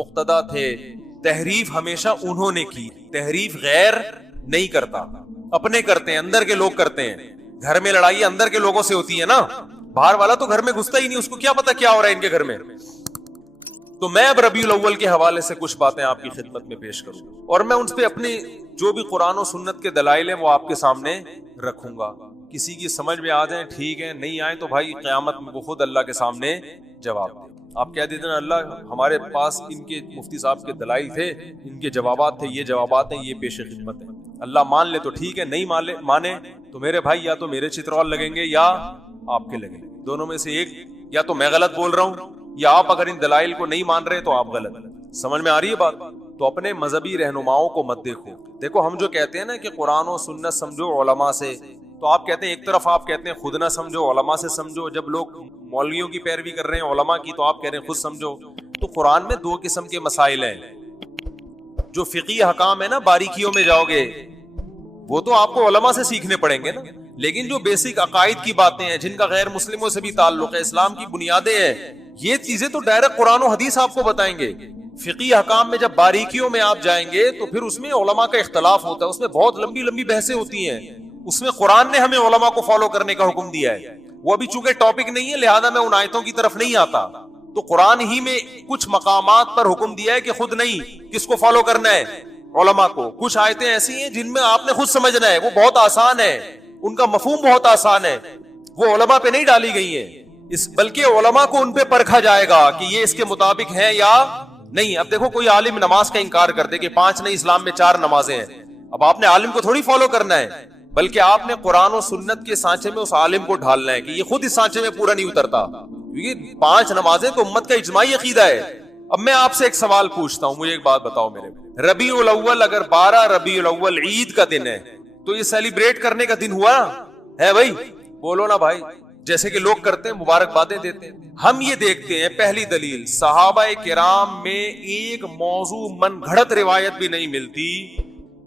مقتدا تھے. تحریف ہمیشہ انہوں نے کی, تحریف غیر نہیں کرتا, اپنے کرتے ہیں, اندر کے لوگ کرتے ہیں. گھر میں لڑائی اندر کے لوگوں سے ہوتی ہے نا, باہر والا تو گھر میں گھستا ہی نہیں, اس کو کیا پتا کیا ہو رہا ہے ان کے گھر میں. تو میں اب ربیع الاول کے حوالے سے کچھ باتیں آپ کی خدمت میں پیش کروں اور میں ان پہ اپنے جو بھی قرآن و سنت کے دلائل ہیں وہ آپ کے سامنے رکھوں گا. کسی کی سمجھ میں آ جائیں ٹھیک ہے, نہیں آئے تو بھائی قیامت میں وہ خود اللہ کے سامنے جواب دے. آپ کہہ دیتے ہیں اللہ ہمارے پاس ان کے مفتی صاحب کے دلائل تھے, ان کے جوابات تھے, یہ جوابات ہیں, یہ پیش خدمت ہے. اللہ مان لے تو ٹھیک ہے, نہیں مانے تو میرے بھائی یا تو میرے چترول لگیں گے یا آپ کے لگیں گے, دونوں میں سے ایک. یا تو میں غلط بول رہا ہوں یا آپ اگر ان دلائل کو نہیں مان رہے تو آپ غلط. سمجھ میں آ رہی ہے بات؟ تو اپنے مذہبی رہنماؤں کو مت دیکھو ہم جو کہتے ہیں نا کہ قرآن و سنت سمجھو علماء سے, تو آپ کہتے ہیں ایک طرف آپ کہتے ہیں خود نہ سمجھو علماء سے سمجھو, جب لوگ مولویوں کی پیروی کر رہے ہیں علماء کی تو آپ کہہ رہے ہیں خود سمجھو. تو قرآن میں دو قسم کے مسائل ہیں. جو فقہی احکام ہے نا, باریکیوں میں جاؤ گے وہ تو آپ کو علماء سے سیکھنے پڑیں گے نا, لیکن جو بیسک عقائد کی باتیں ہیں جن کا غیر مسلموں سے بھی تعلق ہے, اسلام کی بنیادیں ہیں, یہ چیزیں تو ڈائریکٹ قرآن و حدیث آپ کو بتائیں گے. فقہی احکام میں جب باریکیوں میں آپ جائیں گے تو پھر اس میں علماء کا اختلاف ہوتا ہے, اس میں بہت لمبی لمبی بحثیں ہوتی ہیں. اس میں قرآن نے ہمیں علماء کو فالو کرنے کا حکم دیا ہے. وہ ابھی چونکہ ٹاپک نہیں ہے لہذا میں ان آیتوں کی طرف نہیں آتا. تو قرآن ہی میں کچھ مقامات پر حکم دیا ہے کہ خود نہیں, کس کو فالو کرنا ہے, علماء کو. کچھ آیتیں ایسی ہیں جن میں آپ نے خود سمجھنا ہے, وہ بہت آسان ہے, ان کا مفہوم بہت آسان ہے, وہ علماء پہ نہیں ڈالی گئی ہیں, بلکہ علماء کو ان پہ پرکھا جائے گا کہ یہ اس کے مطابق ہے یا نہیں. اب دیکھو کوئی عالم نماز کا انکار کر دے کہ 5 نہیں اسلام میں 4 نمازیں ہیں, اب آپ نے عالم کو تھوڑی فالو کرنا ہے, بلکہ آپ نے قرآن و سنت کے سانچے میں اس عالم کو ڈھالنا ہے کہ یہ خود اس سانچے میں پورا نہیں اترتا, کیونکہ 5 نمازیں تو امت کا اجماعی عقیدہ ہے. اب میں آپ سے ایک سوال پوچھتا ہوں, مجھے ایک بات بتاؤ میرے, ربیع الاول اگر 12 ربیع الاول عید کا دن ہے تو یہ سیلیبریٹ کرنے کا دن ہوا ہے بھائی؟ بولو نا بھائی. جیسے کہ لوگ کرتے ہیں مبارکبادیں دیتے ہیں. ہم یہ دیکھتے ہیں پہلی دلیل, صحابہ کرام میں ایک موضوع من گھڑت روایت بھی نہیں ملتی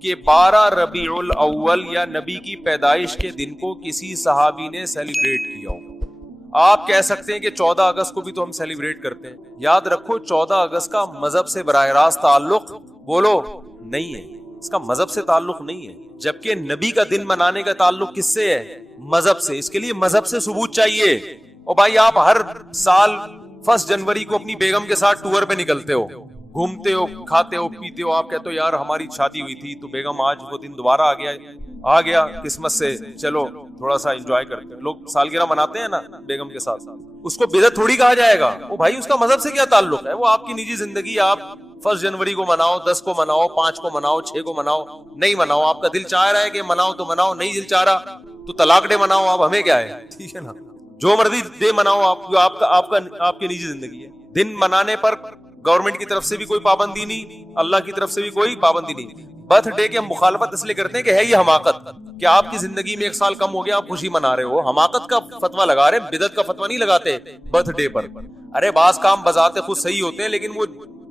کہ 12 ربیع الاول یا نبی کی پیدائش کے دن کو کسی صحابی نے سیلیبریٹ کیا ہو. آپ کہہ سکتے ہیں کہ 14 اگست کو بھی تو ہم سیلیبریٹ کرتے ہیں. یاد رکھو 14 اگست کا مذہب سے براہ راست تعلق بولو نہیں ہے, اس کا مذہب سے تعلق نہیں ہے, جبکہ نبی کا دن منانے کا تعلق کس سے ہے؟ مذہب سے. اس کے لیے مذہب سے ثبوت چاہیے. اور بھائی آپ ہر سال 1 جنوری کو اپنی بیگم کے ساتھ ٹور پہ نکلتے ہو, گھومتے ہو, کھاتے ہو, پیتے ہو, آپ کہتے ہو یار ہماری شادی ہوئی تھی تو بیگم آج وہ دن دوبارہ آ گیا قسمت سے, چلو تھوڑا سا انجوائے کرتے ہیں. لوگ سالگرہ مناتے ہیں نا بیگم کے ساتھ, اس کو بدعت تھوڑی کہا جائے گا. وہ بھائی اس کا مذہب سے کیا تعلق ہے؟ وہ آپ کی نجی زندگی, آپ 1 جنوری کو مناؤ, 10 کو مناؤ, 5 کو مناؤ, 6 کو مناؤ, نہیں مناؤ, آپ کا دل چاہ رہا ہے کہ مناؤ تو مناؤ, نہیں دل چاہ رہا تو طلاق ڈے مناؤ, آپ ہمیں کیا ہے, ٹھیک ہے نا, جو مرضی ڈے مناؤ, آپ کی نجی زندگی ہے. دن منانے پر گورنمنٹ کی طرف سے بھی کوئی پابندی نہیں, اللہ کی طرف سے بھی کوئی پابندی نہیں. برتھ ڈے کے ہم مخالفت اس لیے کرتے ہیں کہ ہے یہ حماقت, کہ آپ کی زندگی میں 1 سال کم ہو گیا, آپ خوشی منا رہے ہو, حماقت کا فتویٰ لگا رہے ہیں, بدعت کا فتویٰ نہیں لگاتے برتھ ڈے پر. ارے بعض کام بذات خود صحیح ہوتے ہیں لیکن وہ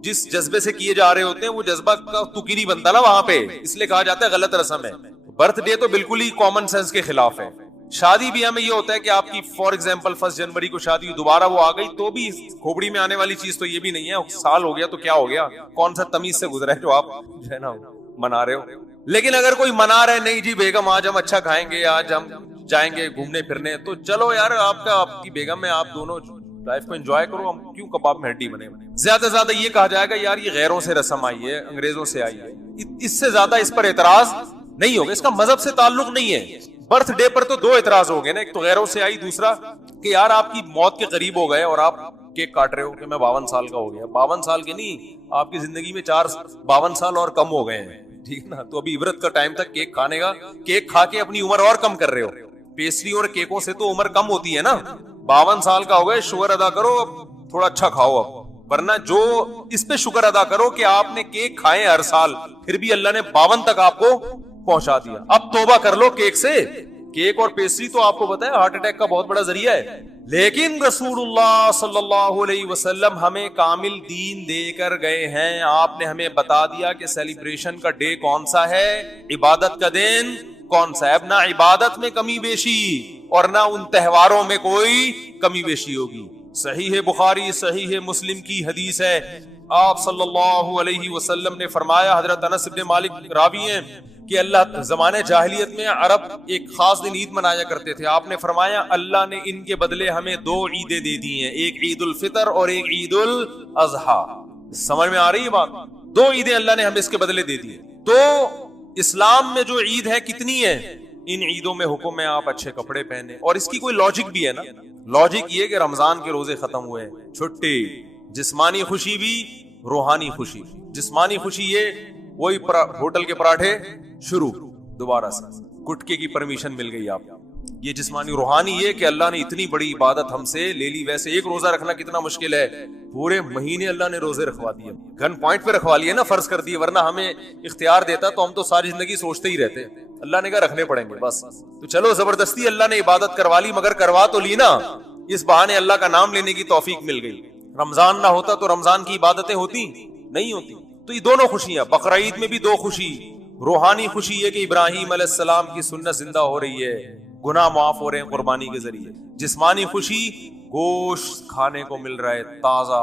جس جذبے سے کیے جا رہے ہوتے ہیں وہ جذبہ کا تکی نہیں بنتا نا وہاں پہ, اس لیے کہا جاتا ہے غلط رسم ہے. برتھ ڈے تو بالکل ہی کامن سینس کے خلاف ہے. شادی بیاہ میں یہ ہوتا ہے کہ آپ کی فار ایگزامپل 1 جنوری کو شادی ہوئی, دوبارہ وہ آ گئی تو بھی کھوپڑی میں آنے والی چیز تو یہ بھی نہیں ہے, سال ہو گیا تو کیا ہو گیا, کون سا تمیز سے گزرا ہے جو آپ جو ہے نا منا رہے ہو. لیکن اگر کوئی منا رہے نہیں جی بیگم آج ہم اچھا کھائیں گے, آج ہم جائیں گے گھومنے پھرنے, تو چلو یار آپ کی بیگم ہے, آپ دونوں لائف کو انجوائے کرو, ہم کیوں کباب میں ہڈی بنے. زیادہ سے زیادہ یہ کہا جائے گا یار یہ غیروں سے رسم آئی ہے, انگریزوں سے آئی ہے, اس سے زیادہ اس پر اعتراض نہیں ہوگا, اس کا مذہب سے تعلق نہیں ہے. برتھ ڈے پر تو 2 اعتراض ہو گئے نا, ایک تو غیروں سے آئی, دوسرا کہ یار آپ کی موت کے قریب ہو گئے اور آپ کیک کاٹ رہے ہو کہ میں 52 سال کا ہو گیا. 52 سال کے نہیں, آپ کی زندگی میں 52 سال اور کم ہو گئے ہیں, ٹھیک نا. تو ابھی عبرت کا ٹائم تک کیک کھانے کا, کیک کھا کے اپنی عمر اور کم کر رہے ہو. پیسٹری اور کیکوں سے تو عمر کم ہوتی ہے نا. 52 سال کا ہو گئے, شکر ادا کرو, تھوڑا اچھا کھاؤ اب, ورنہ جو اس پہ شکر ادا کرو کہ آپ نے کیک کھائے ہر سال, پھر بھی اللہ نے 52 تک آپ کو پہنچا دیا. اب توبہ کر لو کیک سے. کیک اور پیسٹری تو آپ کو پتا ہے ہارٹ اٹیک کا بہت بڑا ذریعہ ہے, لیکن رسول اللہ صلی اللہ علیہ وسلم ہمیں کامل دین دے کر گئے ہیں. آپ نے ہمیں بتا دیا کہ سیلیبریشن کا ڈے کون سا ہے, عبادت کا دن کون سا ہے. اب نہ عبادت میں کمی بیشی اور نہ ان تہواروں میں کوئی کمی بیشی ہوگی. صحیح ہے بخاری, صحیح ہے مسلم کی حدیث ہے, آپ صلی اللہ علیہ وسلم نے فرمایا، حضرت انس بن مالک راوی ہیں کہ اللہ زمانے جاہلیت میں عرب ایک خاص دن عید منایا کرتے تھے. آپ نے فرمایا اللہ نے ان کے بدلے ہمیں دو عیدیں دے دی ہیں، ایک عید الفطر اور ایک عید الاضحیٰ. سمجھ میں آ رہی ہے بات؟ دو عیدیں اللہ نے ہمیں اس کے بدلے دے دی. تو اسلام میں جو عید ہے کتنی ہے؟ ان عیدوں میں حکم ہے آپ اچھے کپڑے پہنے. اور اس کی کوئی لاجک بھی ہے نا. لاجک یہ کہ رمضان کے روزے ختم ہوئے، چھٹی، جسمانی خوشی بھی روحانی خوشی. جسمانی خوشی یہ وہی ہوٹل کے پراٹھے شروع دوبارہ سے، گٹکے کی پرمیشن مل گئی آپ. یہ جسمانی. روحانی یہ کہ اللہ نے اتنی بڑی عبادت ہم سے لے لی. ویسے ایک روزہ رکھنا کتنا مشکل ہے، پورے مہینے اللہ نے روزے رکھوا دیے، گن پوائنٹ پہ رکھوا لیے نا، فرض کر دیے. ورنہ ہمیں اختیار دیتا تو ہم تو ساری زندگی سوچتے ہی رہتے. اللہ نے کہا رکھنے پڑیں گے بس. تو چلو زبردستی اللہ نے عبادت کروا لی، مگر کروا تو لی نا. اس بہانے اللہ کا نام لینے کی توفیق مل گئی. رمضان نہ ہوتا تو رمضان کی عبادتیں ہوتی نہیں ہوتی. تو یہ دونوں خوشیاں. بقرعید میں بھی دو خوشی. روحانی خوشی یہ کہ ابراہیم علیہ السلام کی سنت زندہ ہو رہی ہے، گناہ معاف ہو رہے ہیں قربانی کے ذریعے. جسمانی خوشی گوشت کھانے کو مل رہا ہے تازہ،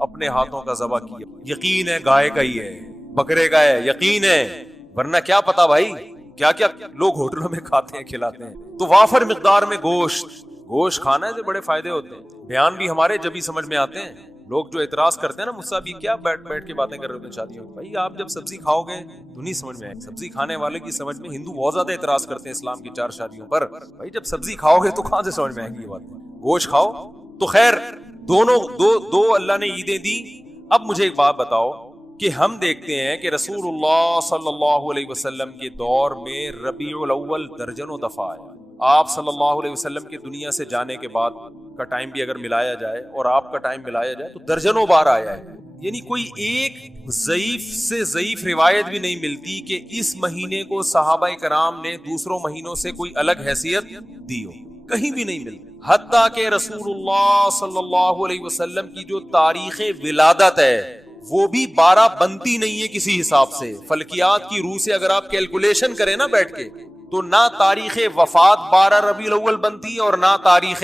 اپنے ہاتھوں کا ذبح کیا. یقین ہے گائے کا ہی ہے، بکرے کا ہے، یقین ہے. ورنہ کیا پتا بھائی کیا کیا لوگ ہوٹلوں میں کھاتے ہیں کھلاتے ہیں. تو وافر مقدار میں گوشت کھانا سے بڑے فائدے ہوتے ہیں. بیان بھی ہمارے جب ہی سمجھ میں آتے ہیں. لوگ جو اعتراض کرتے ہیں نا مجھ سے، ابھی کیا بیٹھ کے باتیں کر رہے ہوتے ہیں شادیوں میں. بھائی آپ جب سبزی کھاؤ گے تو نہیں سمجھ میں آئے. سبزی کھانے والے کی سمجھ میں ہندو بہت زیادہ اعتراض کرتے ہیں اسلام کی 4 شادیوں پر. بھائی جب سبزی کھاؤ گے تو کہاں سے سمجھ میں آئیں گی یہ بات؟ گوشت کھاؤ. تو خیر دونوں دو اللہ نے عیدیں دی. اب مجھے ایک بات بتاؤ کہ ہم دیکھتے ہیں کہ رسول اللہ صلی اللہ علیہ وسلم کے دور میں ربیع الاول درجنوں دفعہ آیا. آپ صلی اللہ علیہ وسلم کی دنیا سے جانے کے بعد کا ٹائم بھی اگر ملایا جائے اور آپ کا ٹائم ملایا جائے تو درجنوں بار آیا ہے. یعنی کوئی ایک ضعیف سے ضعیف روایت بھی نہیں ملتی کہ اس مہینے کو صحابہ کرام نے دوسروں مہینوں سے کوئی الگ حیثیت دی ہو. کہیں بھی نہیں ملتی. حتیٰ کہ رسول اللہ صلی اللہ علیہ وسلم کی جو تاریخ ولادت ہے وہ بھی 12 بنتی نہیں ہے کسی حساب سے. فلکیات کی روح سے اگر آپ کیلکولیشن کریں نا بیٹھ کے تو نہ تاریخ وفات 12 ربیع الاول بنتی اور نہ تاریخ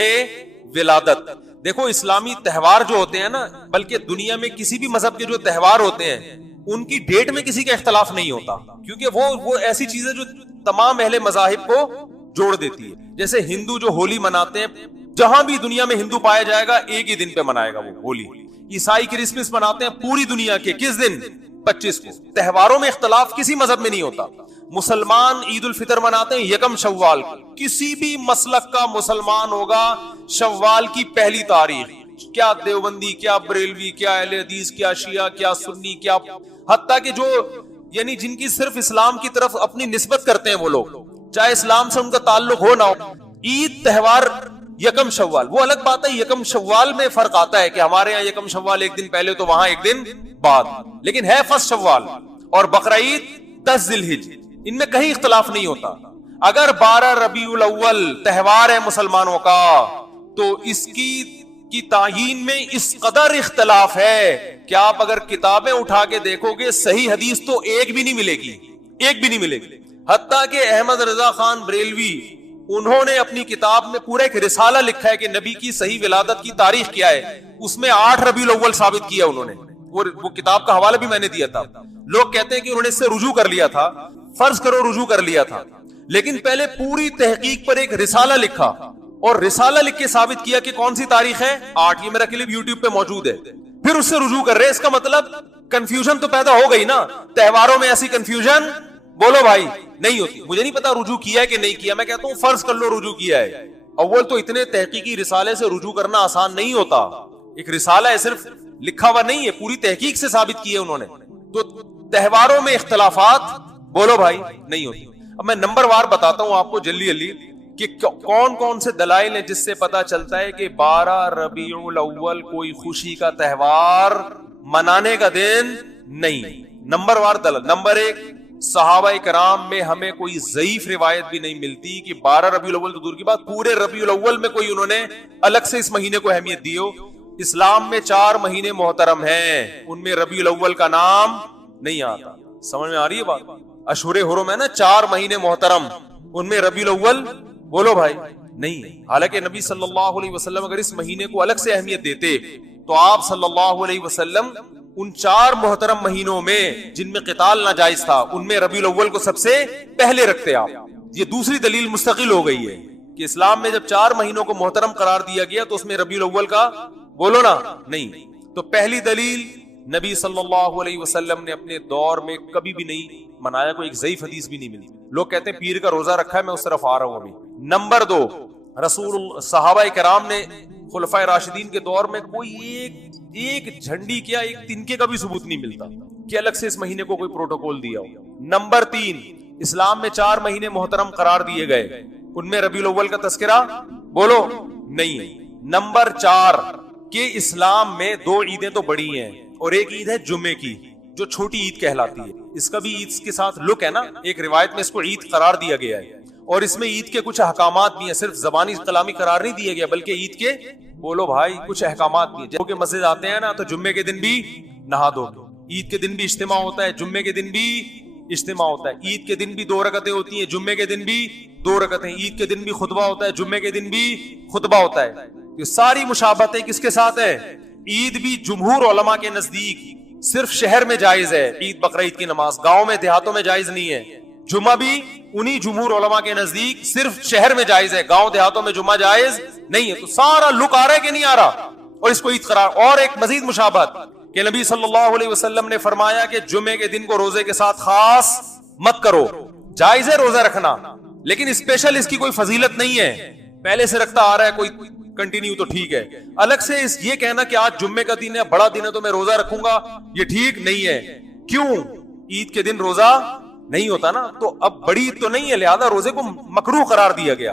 ولادت. دیکھو اسلامی تہوار جو ہوتے ہیں نا، بلکہ دنیا میں کسی بھی مذہب کے جو تہوار ہوتے ہیں ان کی ڈیٹ میں کسی کا اختلاف نہیں ہوتا، کیونکہ وہ ایسی چیزیں جو تمام اہل مذاہب کو جوڑ دیتی ہے. جیسے ہندو جو ہولی مناتے ہیں، جہاں بھی دنیا میں ہندو پایا جائے گا ایک ہی دن پہ منائے گا وہ ہولی. عیسائی کرسمس مناتے ہیں پوری دنیا کے کس دن؟ 25 کو. تہواروں میں اختلاف کسی مذہب میں نہیں ہوتا. مسلمان عید الفطر مناتے ہیں 1 شوال. کسی بھی مسلک کا مسلمان ہوگا شوال کی پہلی تاریخ. کیا دیوبندی، کیا بریلوی، کیا اہل حدیث، کیا شیعہ، کیا سنی، کیا حتیٰ کہ جو یعنی جن کی صرف اسلام کی طرف اپنی نسبت کرتے ہیں وہ لوگ، چاہے اسلام سے ان کا تعلق ہو نہ ہو، عید تہوار 1 شوال. وہ الگ بات ہے 1 شوال میں فرق آتا ہے کہ ہمارے یہاں 1 شوال ایک دن پہلے تو وہاں ایک دن بعد، لیکن ہے 1 شوال. اور بقرعید 10 ذی الحجہ، ان میں کہیں اختلاف نہیں ہوتا. اگر 12 ربیع الاول تہوار ہے مسلمانوں کا تو اس کی تعیین میں اس قدر اختلاف ہے کہ آپ اگر کتابیں اٹھا کے دیکھو گے صحیح حدیث تو ایک بھی نہیں ملے گی، ایک بھی نہیں ملے گی. حتیٰ کہ احمد رضا خان بریلوی انہوں نے اپنی کتاب میں پورا ایک رسالہ لکھا ہے کہ نبی کی صحیح ولادت کی تاریخ کیا ہے. اس میں 8 ربیع الاول ثابت کیا انہوں نے. وہ کتاب کا حوالہ بھی میں نے دیا تھا. لوگ کہتے ہیں کہ انہوں نے اس سے رجوع کر لیا تھا. فرض کرو رجوع کر لیا تھا، لیکن پہلے پوری تحقیق پر ایک رسالہ لکھا اور رسالہ لکھ کے ثابت کیا کہ کون سی تاریخ ہے 8. یہ میرا کلپ یوٹیوب پہ موجود ہے. پھر اس سے رجوع کر رہے. اس کا مطلب کنفیوژن تو پیدا ہو گئی نا. تہواروں میں ایسی کنفیوژن بولو بھائی نہیں ہوتی. مجھے نہیں پتا رجوع کیا ہے کہ نہیں کیا. میں کہتا ہوں فرض کر لو رجوع کیا ہے. اول تو اتنے تحقیقی رسالے سے رجوع کرنا آسان نہیں ہوتا. ایک رسالہ ہے صرف لکھا ہوا نہیں ہے، پوری تحقیق سے ثابت کی ہے انہوں نے. تو تہواروں میں اختلافات بولو بھائی نہیں ہوتی. اب میں نمبر وار بتاتا ہوں آپ کو جلدی کہ کون کون سے دلائل ہیں جس سے پتا چلتا ہے کہ 12 ربیع الاول کوئی خوشی کا تہوار منانے کا دن نہیں. نمبر وار دلائل. نمبر 1، صحابہ کرام میں ہمیں کوئی ضعیف روایت بھی نہیں ملتی کہ 12 ربیع الاول تو دور کی بات پورے ربیع الاول میں کوئی انہوں نے الگ سے اس مہینے کو اہمیت دی ہو. اسلام میں 4 مہینے محترم ہیں، ان میں ربیع الاول کا نام نہیں آتا. سمجھ میں آ رہی ہے بات؟ اشہر حرم ہے نا 4 مہینے محترم، ان میں ربیع الاول بولو بھائی نہیں. حالانکہ نبی صلی اللہ علیہ وسلم اگر اس مہینے کو الگ سے اہمیت دیتے تو آپ صلی اللہ علیہ وسلم ان 4 محترم مہینوں میں جن میں قتال ناجائز تھا ان میں ربیع الاول کو سب سے پہلے رکھتے آپ. یہ دوسری دلیل مستقل ہو گئی ہے کہ اسلام میں جب 4 مہینوں کو محترم قرار دیا گیا تو اس میں ربیع الاول کا بولو نا نہیں. تو پہلی دلیل نبی صلی اللہ علیہ وسلم نے اپنے دور میں کبھی بھی نہیں منایا, کوئی ایک ضعیف حدیث بھی نہیں ملتی. لوگ کہتے ہیں پیر کا روزہ رکھا ہے, میں اس طرف آ رہا ہوں ابھی. نمبر 2, رسول صحابہ کرام نے خلفائے راشدین کے دور میں کوئی ایک جھنڈی کیا ایک تنکے کا بھی ثبوت نہیں ملتا کہ الگ سے اس مہینے کو کوئی پروٹوکول دیا ہو. نمبر 3, اسلام میں 4 مہینے محترم قرار دیے گئے, ان میں ربیع الاول کا تذکرہ بولو نہیں. نمبر 4 کہ اسلام میں 2 عیدیں تو بڑی ہیں اور ایک عید ہے جمعے کی جو چھوٹی عید کہلاتی ہے. اس کا بھی عید کے ساتھ لک ہے نا, ایک روایت میں اس کو عید قرار دیا گیا ہے اور اس میں عید کے کچھ احکامات بھی ہیں, صرف زبانی کلامی قرار نہیں دیا گیا بلکہ عید کے بولو بھائی کچھ احکامات بھی ہیں. جب کہ مسجد آتے ہیں نا تو جمعے کے دن بھی نہا دو, عید کے دن بھی اجتماع ہوتا ہے, جمعے کے دن بھی اجتماع ہوتا ہے, عید کے دن بھی 2 رکعتیں ہوتی ہیں, جمعے کے دن بھی 2 رکعتیں, عید کے دن بھی خطبہ ہوتا ہے, جمعے کے دن بھی خطبہ ہوتا ہے. یہ ساری مشابہتیں کس کے ساتھ ہیں؟ عید بھی جمہور علماء کے نزدیک صرف شہر میں جائز ہے, عید بقرعید کی نماز گاؤں میں دیہاتوں میں جائز نہیں ہے. جمعہ بھی انہی جمہور علماء کے نزدیک صرف شہر میں جائز ہے, گاؤں دیہاتوں میں جمعہ جائز نہیں ہے. تو سارا لک آ رہا ہے کہ نہیں آ رہا, اور اس کو عید قرار. اور ایک مزید مشابہت کہ نبی صلی اللہ علیہ وسلم نے فرمایا کہ جمعے کے دن کو روزے کے ساتھ خاص مت کرو. جائز ہے روزہ رکھنا لیکن اسپیشل اس کی کوئی فضیلت نہیں ہے, پہلے سے رکھتا آ رہا ہے کوئی کنٹینیو تو ٹھیک ہے. الگ سے یہ کہنا کہ آج جمعے کا دن ہے بڑا دن ہے تو میں روزہ رکھوں گا, یہ ٹھیک نہیں ہے. کیوں؟ عید کے دن روزہ نہیں ہوتا نا, تو اب بڑی عید تو نہیں ہے لہذا روزے کو مکروہ قرار دیا گیا.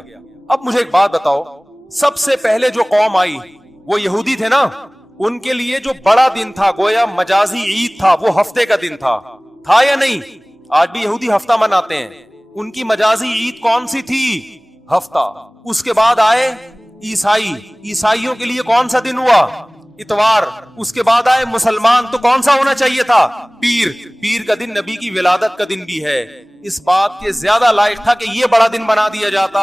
اب مجھے ایک بات بتاؤ, سب سے پہلے جو قوم آئی وہ یہودی تھے نا, ان کے لیے جو بڑا دن تھا گویا مجازی عید تھا, وہ ہفتے کا دن تھا یا نہیں؟ آج بھی یہودی ہفتہ مناتے ہیں, ان کی مجازی عید کون سی تھی؟ ہفتہ. اس کے بعد آئے عیسائیوں کے لیے کون سا دن ہوا؟ اتوار. اس کے بعد آئے مسلمان, تو کون سا ہونا چاہیے تھا؟ پیر کا دن نبی کی ولادت کا دن بھی ہے, اس بات کے زیادہ لائق تھا کہ یہ بڑا دن بنا دیا جاتا,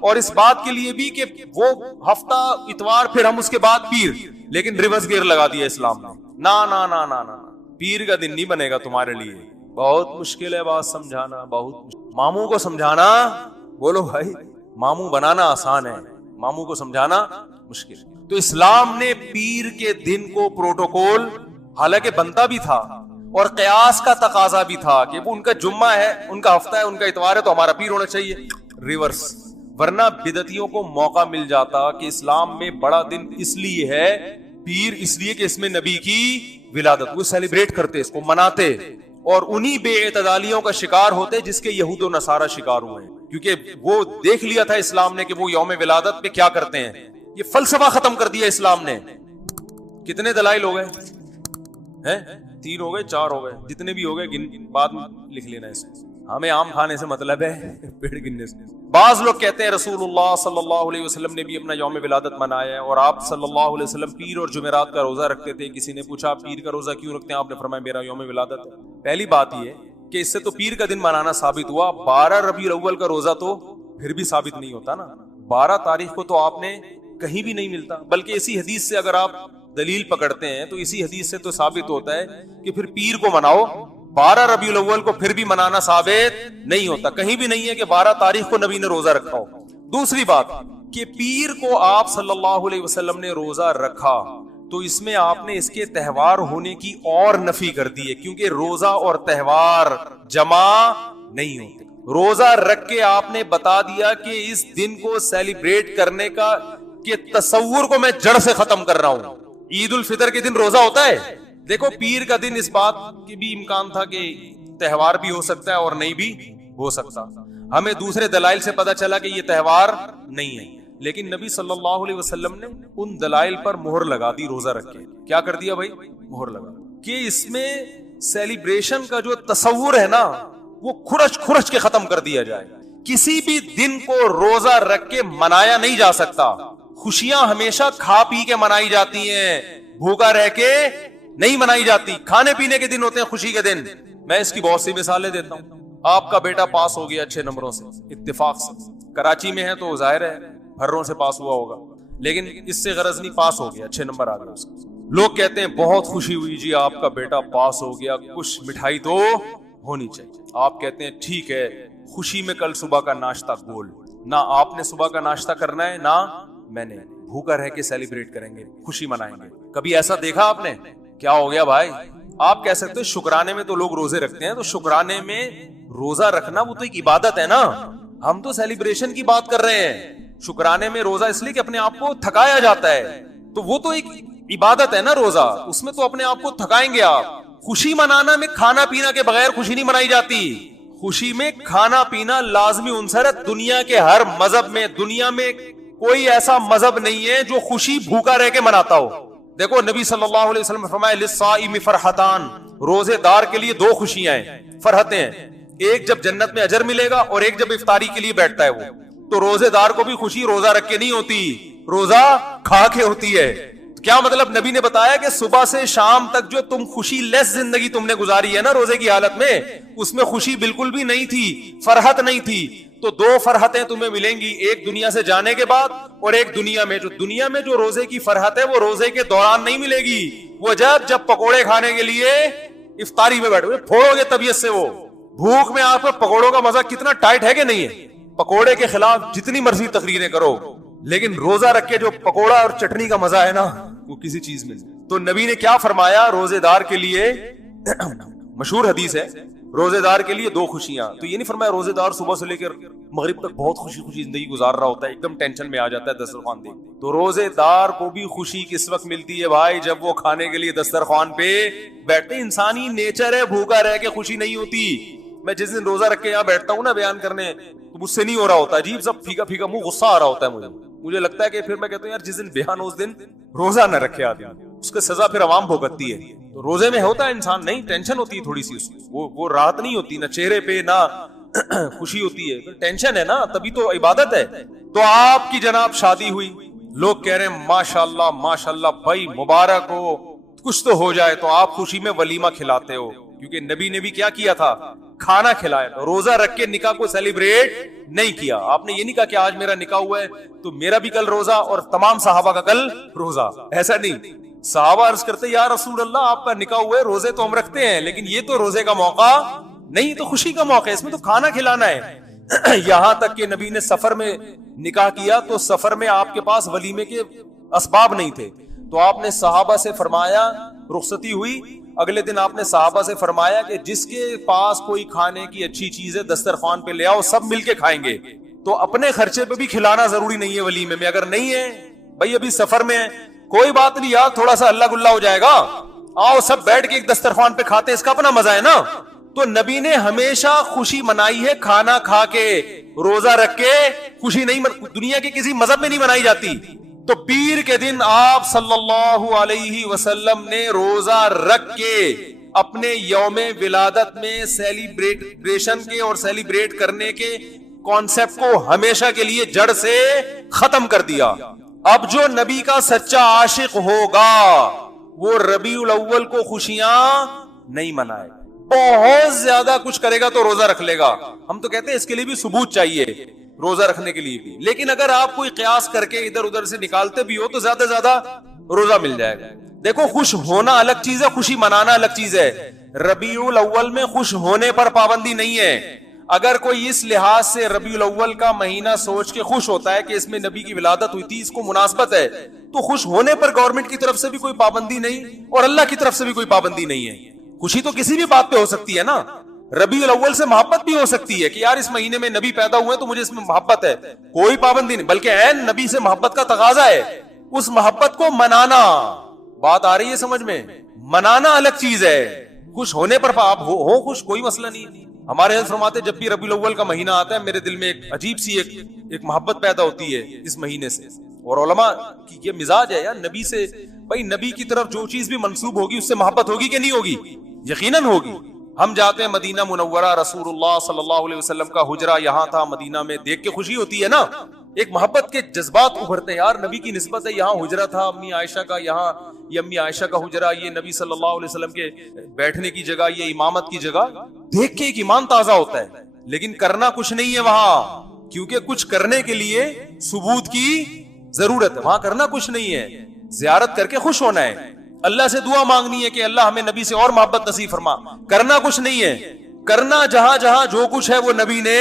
اور اس بات کے لیے بھی کہ وہ ہفتہ اتوار پھر ہم اس کے بعد پیر. لیکن ریورس گیئر لگا دیا اسلام نے, نا پیر کا دن نہیں بنے گا تمہارے لیے. بہت مشکل ہے بات سمجھانا, بہت ماموں کو سمجھانا, بولو بھائی ماموں بنانا آسان ہے, ماموں کو سمجھانا مشکل. تو اسلام نے پیر کے دن کو پروٹوکول حالانکہ بنتا بھی تھا اور قیاس کا تقاضا بھی تھا کہ وہ ان کا جمعہ ہے, ان کا ہفتہ ہے, ان کا اتوار ہے تو ہمارا پیر ہونا چاہیے, ریورس. ورنہ بدعتیوں کو موقع مل جاتا کہ اسلام میں بڑا دن اس لیے ہے پیر, اس لیے کہ اس میں نبی کی ولادت, وہ سیلیبریٹ کرتے, اس کو مناتے, اور انہی بے اعتدالیوں کا شکار ہوتے جس کے یہود و نصارہ شکار ہوئے ہیں, کیونکہ وہ دیکھ لیا تھا اسلام نے کہ وہ یوم ولادت پہ کیا کرتے ہیں. یہ فلسفہ ختم کر دیا اسلام نے. کتنے دلائل ہو گئے ہیں؟ 3 ہو گئے, 4 ہو گئے, جتنے بھی ہو گئے بعد میں لکھ لینا. اس ہمیں آم کھانے سے مطلب ہے پیڑ گننے سے. بعض لوگ کہتے ہیں رسول اللہ صلی اللہ علیہ وسلم نے بھی اپنا یوم ولادت منایا ہے, اور آپ صلی اللہ علیہ وسلم پیر اور جمعرات کا روزہ رکھتے تھے. کسی نے پوچھا آپ پیر کا روزہ کیوں رکھتے ہیں؟ آپ نے فرمایا میرا یوم ولادت ہے. پہلی بات یہ کہ اس سے تو پیر کا دن منانا ثابت ہوا, 12 ربیع الاول کا روزہ تو پھر بھی ثابت نہیں ہوتا نا. 12 تاریخ کو تو آپ نے کہیں بھی نہیں ملتا, بلکہ اسی حدیث سے اگر آپ دلیل پکڑتے ہیں تو اسی حدیث سے تو ثابت ہوتا ہے کہ پھر پیر کو مناؤ. 12 ربیع الاول کو پھر بھی منانا ثابت نہیں ہوتا, کہیں بھی نہیں ہے کہ 12 تاریخ کو نبی نے روزہ رکھا ہو. دوسری بات کہ پیر کو آپ صلی اللہ علیہ وسلم نے روزہ رکھا تو اس میں آپ نے اس کے تہوار ہونے کی اور نفی کر دی ہے, کیونکہ روزہ اور تہوار جمع نہیں ہوتے. روزہ رکھ کے آپ نے بتا دیا کہ اس دن کو سیلیبریٹ کرنے کا کہ تصور کو میں جڑ سے ختم کر رہا ہوں. عید الفطر کے دن روزہ ہوتا ہے, دیکھو پیر کا دن اس بات کی بھی امکان تھا کہ تہوار بھی ہو سکتا ہے اور نہیں بھی ہو سکتا. ہمیں دوسرے دلائل سے پتا چلا کہ یہ تہوار نہیں ہے, لیکن نبی صلی اللہ علیہ وسلم نے ان دلائل پر مہر لگا دی روزہ رکھ کے. کیا کر دیا بھائی؟ مہر لگا کہ اس میں سیلیبریشن کا جو تصور ہے نا وہ کھرچ کے ختم کر دیا جائے. کسی بھی دن کو روزہ رکھ کے منایا نہیں جا سکتا. خوشیاں ہمیشہ کھا پی کے منائی جاتی ہیں, بھوکا رہ کے نہیں منائی جاتی. کھانے پینے کے دن ہوتے ہیں خوشی کے دن. میں اس کی بہت سی مثالیں دیتا ہوں. آپ کا بیٹا پاس ہو گیا اچھے نمبروں سے, اتفاق سے, کراچی میں ہے تو ظاہر ہے بھروں سے پاس ہوا ہوگا, لیکن اس سے غرض نہیں, پاس ہو گیا, اچھے نمبر آ گئے اس کے. لوگ کہتے ہیں بہت خوشی ہوئی جی آپ کا بیٹا پاس ہو گیا, کچھ مٹھائی تو ہونی چاہیے. آپ کہتے ہیں ٹھیک ہے, خوشی میں کل صبح کا ناشتہ گول, نہ آپ نے صبح کا ناشتہ کرنا ہے نہ میں نے, بھوکا رہ کے سیلیبریٹ کریں گے, خوشی منائیں گے. کبھی ایسا دیکھا آپ نے؟ کیا ہو گیا بھائی؟ آپ کہہ سکتے شکرانے میں تو لوگ روزے رکھتے ہیں, تو شکرانے میں روزہ رکھنا وہ تو ایک عبادت ہے نا. ہم تو سیلیبریشن کی بات کر رہے ہیں. شکرانے میں روزہ اس لیے کہ اپنے آپ کو تھکایا جاتا ہے, تو وہ تو ایک عبادت ہے نا روزہ, اس میں تو اپنے آپ کو تھکائیں گے آپ. خوشی منانا میں کھانا پینا کے بغیر خوشی نہیں منائی جاتی. خوشی میں کھانا پینا لازمی عنصر ہے. دنیا کے ہر مذہب میں, دنیا میں کوئی ایسا مذہب نہیں ہے جو خوشی بھوکا رہ کے مناتا ہو. دیکھو نبی صلی اللہ علیہ وسلم نے فرمایا للصائم فرحتان, روزے دار کے لیے دو خوشیاں ہیں, فرحتیں ہیں. ایک جب جنت میں اجر ملے گا, اور ایک جب افطاری کے لیے بیٹھتا ہے وہ. تو روزے دار کو بھی خوشی روزہ رکھ کے نہیں ہوتی, روزہ کھا کے ہوتی ہے. کیا مطلب؟ نبی نے بتایا کہ صبح سے شام تک جو تم خوشی لیس زندگی تم نے گزاری ہے نا روزے کی حالت میں, اس میں خوشی بالکل بھی نہیں تھی, فرحت نہیں تھی. تو دو فرحتیں تمہیں ملیں گی, ایک دنیا سے جانے کے بعد اور ایک دنیا میں. جو دنیا میں جو روزے کی فرحت ہے وہ روزے کے دوران نہیں ملے گی, وہ جب پکوڑے کھانے کے لیے افطاری میں بیٹھو پھوڑو گے طبیعت سے. وہ بھوک میں آپ کو پکوڑوں کا مزہ کتنا ٹائٹ ہے کہ نہیں ہے. پکوڑے کے خلاف جتنی مرضی تقریریں کرو, لیکن روزہ رکھ کے جو پکوڑا اور چٹنی کا مزہ ہے نا وہ کسی چیز میں نہیں. تو نبی نے کیا فرمایا روزے دار کے لیے؟ مشہور حدیث ہے, روزے دار کے لیے دو خوشیاں. تو یہ نہیں فرمایا روزے دار صبح سے لے کر مغرب تک بہت خوشی خوشی زندگی گزار رہا ہوتا ہے, ایک دم ٹینشن میں آ جاتا ہے دسترخوان دیکھ. تو روزے دار کو بھی خوشی کس وقت ملتی ہے بھائی؟ جب وہ کھانے کے لیے دسترخوان پہ بیٹھتے. انسانی نیچر ہے, بھوکا رہ کے خوشی نہیں ہوتی. میں جس دن روزہ رکھ کے یہاں بیٹھتا ہوں نا بیان کرنے, تو مجھ سے نہیں ہو رہا ہوتا, عجیب سب پھیکا پھیکا منہ, غصہ آ رہا ہوتا ہے مجھے لگتا ہے کہ پھر میں کہتا ہوں یار جس دن بیان اس دن روزہ نہ رکھے آدمی, اس کا سزا پھر عوام بھگتتی ہے. تو روزے میں ہوتا ہے انسان نہیں, ٹینشن ہوتی ہے تھوڑی سی, اس وہ راحت نہیں ہوتی, نہ چہرے پہ نہ خوشی ہوتی ہے, ٹینشن ہے نا, تبھی تو عبادت ہے. تو آپ کی جناب شادی ہوئی, لوگ کہہ رہے ہیں ماشاءاللہ ماشاءاللہ بھائی مبارک ہو, کچھ تو ہو جائے. تو آپ خوشی میں ولیمہ کھلاتے ہو, کیونکہ نبی نے بھی کیا کیا تھا؟ کھانا کھلایا. روزہ رکھ کے نکاح کو سیلیبریٹ نہیں کیا. آپ نے یہ نہیں کہا کہ آج میرا نکاح ہوا ہے تو میرا بھی کل روزہ اور تمام صحابہ کا کل روزہ, ایسا نہیں. صحابہ عرض کرتے یا رسول اللہ آپ کا نکاح ہوا ہے, روزے تو ہم رکھتے ہیں لیکن یہ تو روزے کا موقع نہیں, تو خوشی کا موقع ہے, اس میں تو کھانا کھلانا ہے. یہاں تک کہ نبی نے سفر میں نکاح کیا تو سفر میں آپ کے پاس ولیمے کے اسباب نہیں تھے, تو آپ نے صحابہ سے فرمایا, رخصتی ہوئی, اگلے دن آپ نے صحابہ سے فرمایا کہ جس کے پاس کوئی کھانے کی اچھی چیز ہے دسترخوان پہ لے آؤ, سب مل کے کھائیں گے. تو اپنے خرچے پہ بھی کھلانا ضروری نہیں ہے ولیمے میں. اگر نہیں ہے بھائی ابھی سفر میں ہے, کوئی بات نہیں یار, تھوڑا سا اللہ گلا ہو جائے گا, آؤ سب بیٹھ کے ایک دسترخوان پہ کھاتے, اس کا اپنا مزہ ہے نا. تو نبی نے ہمیشہ خوشی منائی ہے کھانا کھا کے, روزہ رکھ کے خوشی نہیں دنیا کے کسی مذہب میں نہیں منائی جاتی. تو پیر کے دن آپ صلی اللہ علیہ وسلم نے روزہ رکھ کے اپنے یوم ولادت میں سیلیبریشن کے اور سیلیبریٹ کرنے کے کانسیپٹ کو ہمیشہ کے لیے جڑ سے ختم کر دیا. اب جو نبی کا سچا عاشق ہوگا وہ ربیع الاول کو خوشیاں نہیں منائے, بہت زیادہ کچھ کرے گا تو روزہ رکھ لے گا. ہم تو کہتے ہیں اس کے لیے بھی ثبوت چاہیے, روزہ رکھنے کے لیے بھی, لیکن اگر آپ کوئی قیاس کر کے ادھر ادھر سے نکالتے بھی ہو تو زیادہ سے زیادہ روزہ مل جائے گا. دیکھو خوش ہونا الگ چیز ہے, خوشی منانا الگ چیز ہے. ربیع الاول میں خوش ہونے پر پابندی نہیں ہے. اگر کوئی اس لحاظ سے ربیع الاول کا مہینہ سوچ کے خوش ہوتا ہے کہ اس میں نبی کی ولادت ہوئی تھی, اس کو مناسبت ہے, تو خوش ہونے پر گورنمنٹ کی طرف سے بھی کوئی پابندی نہیں اور اللہ کی طرف سے بھی کوئی پابندی نہیں ہے. خوشی تو کسی بھی بات پہ ہو سکتی ہے نا. ربیع الاول سے محبت بھی ہو سکتی ہے کہ یار اس مہینے میں نبی پیدا ہوئے تو مجھے اس میں محبت ہے, کوئی پابندی نہیں, بلکہ عین نبی سے محبت کا تقاضا ہے. اس محبت کو منانا, بات آ رہی ہے سمجھ میں, منانا الگ چیز ہے. خوش ہونے پر آپ ہو خوش, کوئی مسئلہ نہیں. ہمارے حضرت فرماتے جب بھی ربیع الاول کا مہینہ آتا ہے میرے دل میں ایک عجیب سی ایک محبت پیدا ہوتی ہے اس مہینے سے. اور علماء کی یہ مزاج ہے یار, نبی سے بھائی نبی کی طرف جو چیز بھی منسوب ہوگی اس سے محبت ہوگی کہ نہیں ہوگی؟ یقیناً ہوگی. ہم جاتے ہیں مدینہ منورہ, رسول اللہ صلی اللہ علیہ وسلم کا حجرہ یہاں تھا مدینہ میں, دیکھ کے خوشی ہوتی ہے نا, ایک محبت کے جذبات ابھرتے ہیں. یار نبی کی نسبت ہے, یہاں حجرہ تھا امی عائشہ کا, یہاں یہ امی عائشہ کا حجرہ, یہ نبی صلی اللہ علیہ وسلم کے بیٹھنے کی جگہ, یہ امامت کی جگہ, دیکھ کے ایک ایمان تازہ ہوتا ہے. لیکن کرنا کچھ نہیں ہے وہاں, کیونکہ کچھ کرنے کے لیے ثبوت کی ضرورت ہے. وہاں کرنا کچھ نہیں ہے, زیارت کر کے خوش ہونا ہے. اللہ سے دعا مانگنی ہے کہ اللہ ہمیں نبی سے اور محبت نصیب فرما. کرنا کچھ نہیں ہے, کرنا جہاں جہاں جو کچھ ہے وہ نبی نے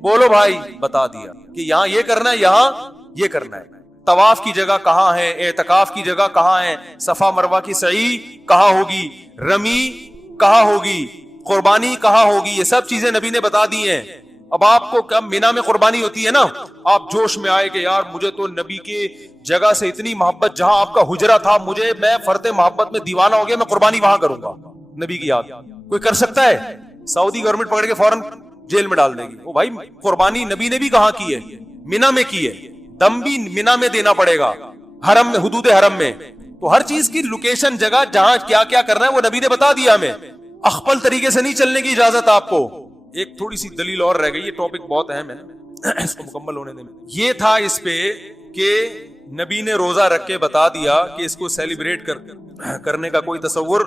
بولو بھائی بتا دیا کہ یہاں یہ کرنا ہے, یہاں یہ کرنا ہے. طواف کی جگہ کہاں ہے, اعتکاف کی جگہ کہاں ہے, صفا مروہ کی سعی کہاں ہوگی, رمی کہاں ہوگی, قربانی کہاں ہوگی, یہ سب چیزیں نبی نے بتا دی ہیں. اب آپ کو کب مینا میں قربانی ہوتی ہے نا, آپ جوش میں آئے کہ یار مجھے تو نبی کے جگہ سے اتنی محبت, جہاں آپ کا حجرہ تھا, میں فرط محبت میں دیوانہ ہو گیا, میں قربانی وہاں کروں گا. نبی کی یاد کوئی کر سکتا ہے؟ سعودی گورنمنٹ پکڑ کے فوراً جیل میں ڈال دے گی. وہ بھائی قربانی نبی نے بھی کہاں کی ہے؟ مینا میں کی ہے. دم بھی مینا میں دینا پڑے گا, حرم میں, حدود حرم میں. تو ہر چیز کی لوکیشن, جگہ جہاں کیا کیا کرنا ہے وہ نبی نے بتا دیا ہمیں. اخپل طریقے سے نہیں چلنے کی اجازت آپ کو. ایک تھوڑی سی دلیل اور رہ گئی, یہ ٹاپک بہت اہم ہے, اس کو مکمل ہونے دیں. یہ تھا اس پہ کہ نبی نے روزہ رکھ کے بتا دیا کہ اس کو سیلیبریٹ کرنے کا کوئی تصور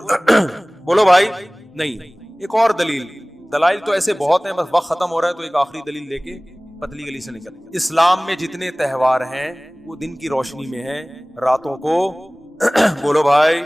بولو بھائی نہیں. ایک اور دلیل, دلائل تو ایسے بہت ہیں, بس وقت ختم ہو رہا ہے تو ایک آخری دلیل لے کے پتلی گلی سے نکل. اسلام میں جتنے تہوار ہیں وہ دن کی روشنی میں ہیں. راتوں کو بولو بھائی,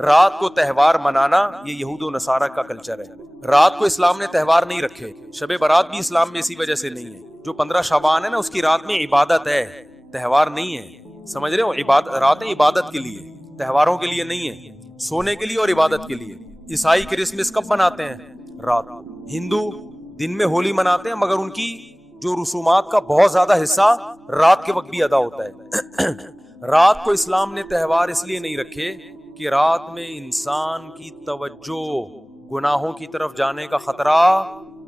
رات کو تہوار منانا یہ یہود و نصارہ کا کلچر ہے. رات کو اسلام نے تہوار نہیں رکھے. شب برات بھی اسلام میں اسی وجہ سے نہیں ہے. جو 15 شعبان ہے نا, اس کی رات میں عبادت ہے, تہوار نہیں ہے. سمجھ رہے ہو, راتیں عبادت کے لیے, تہواروں کے لیے نہیں ہے, سونے کے لیے اور عبادت کے لیے. عیسائی کرسمس کب مناتے ہیں؟ رات. ہندو دن میں ہولی مناتے ہیں, مگر ان کی جو رسومات کا بہت زیادہ حصہ رات کے وقت بھی ادا ہوتا ہے. رات کو اسلام نے تہوار اس لیے نہیں رکھے کہ رات میں انسان کی توجہ گناہوں کی طرف جانے کا خطرہ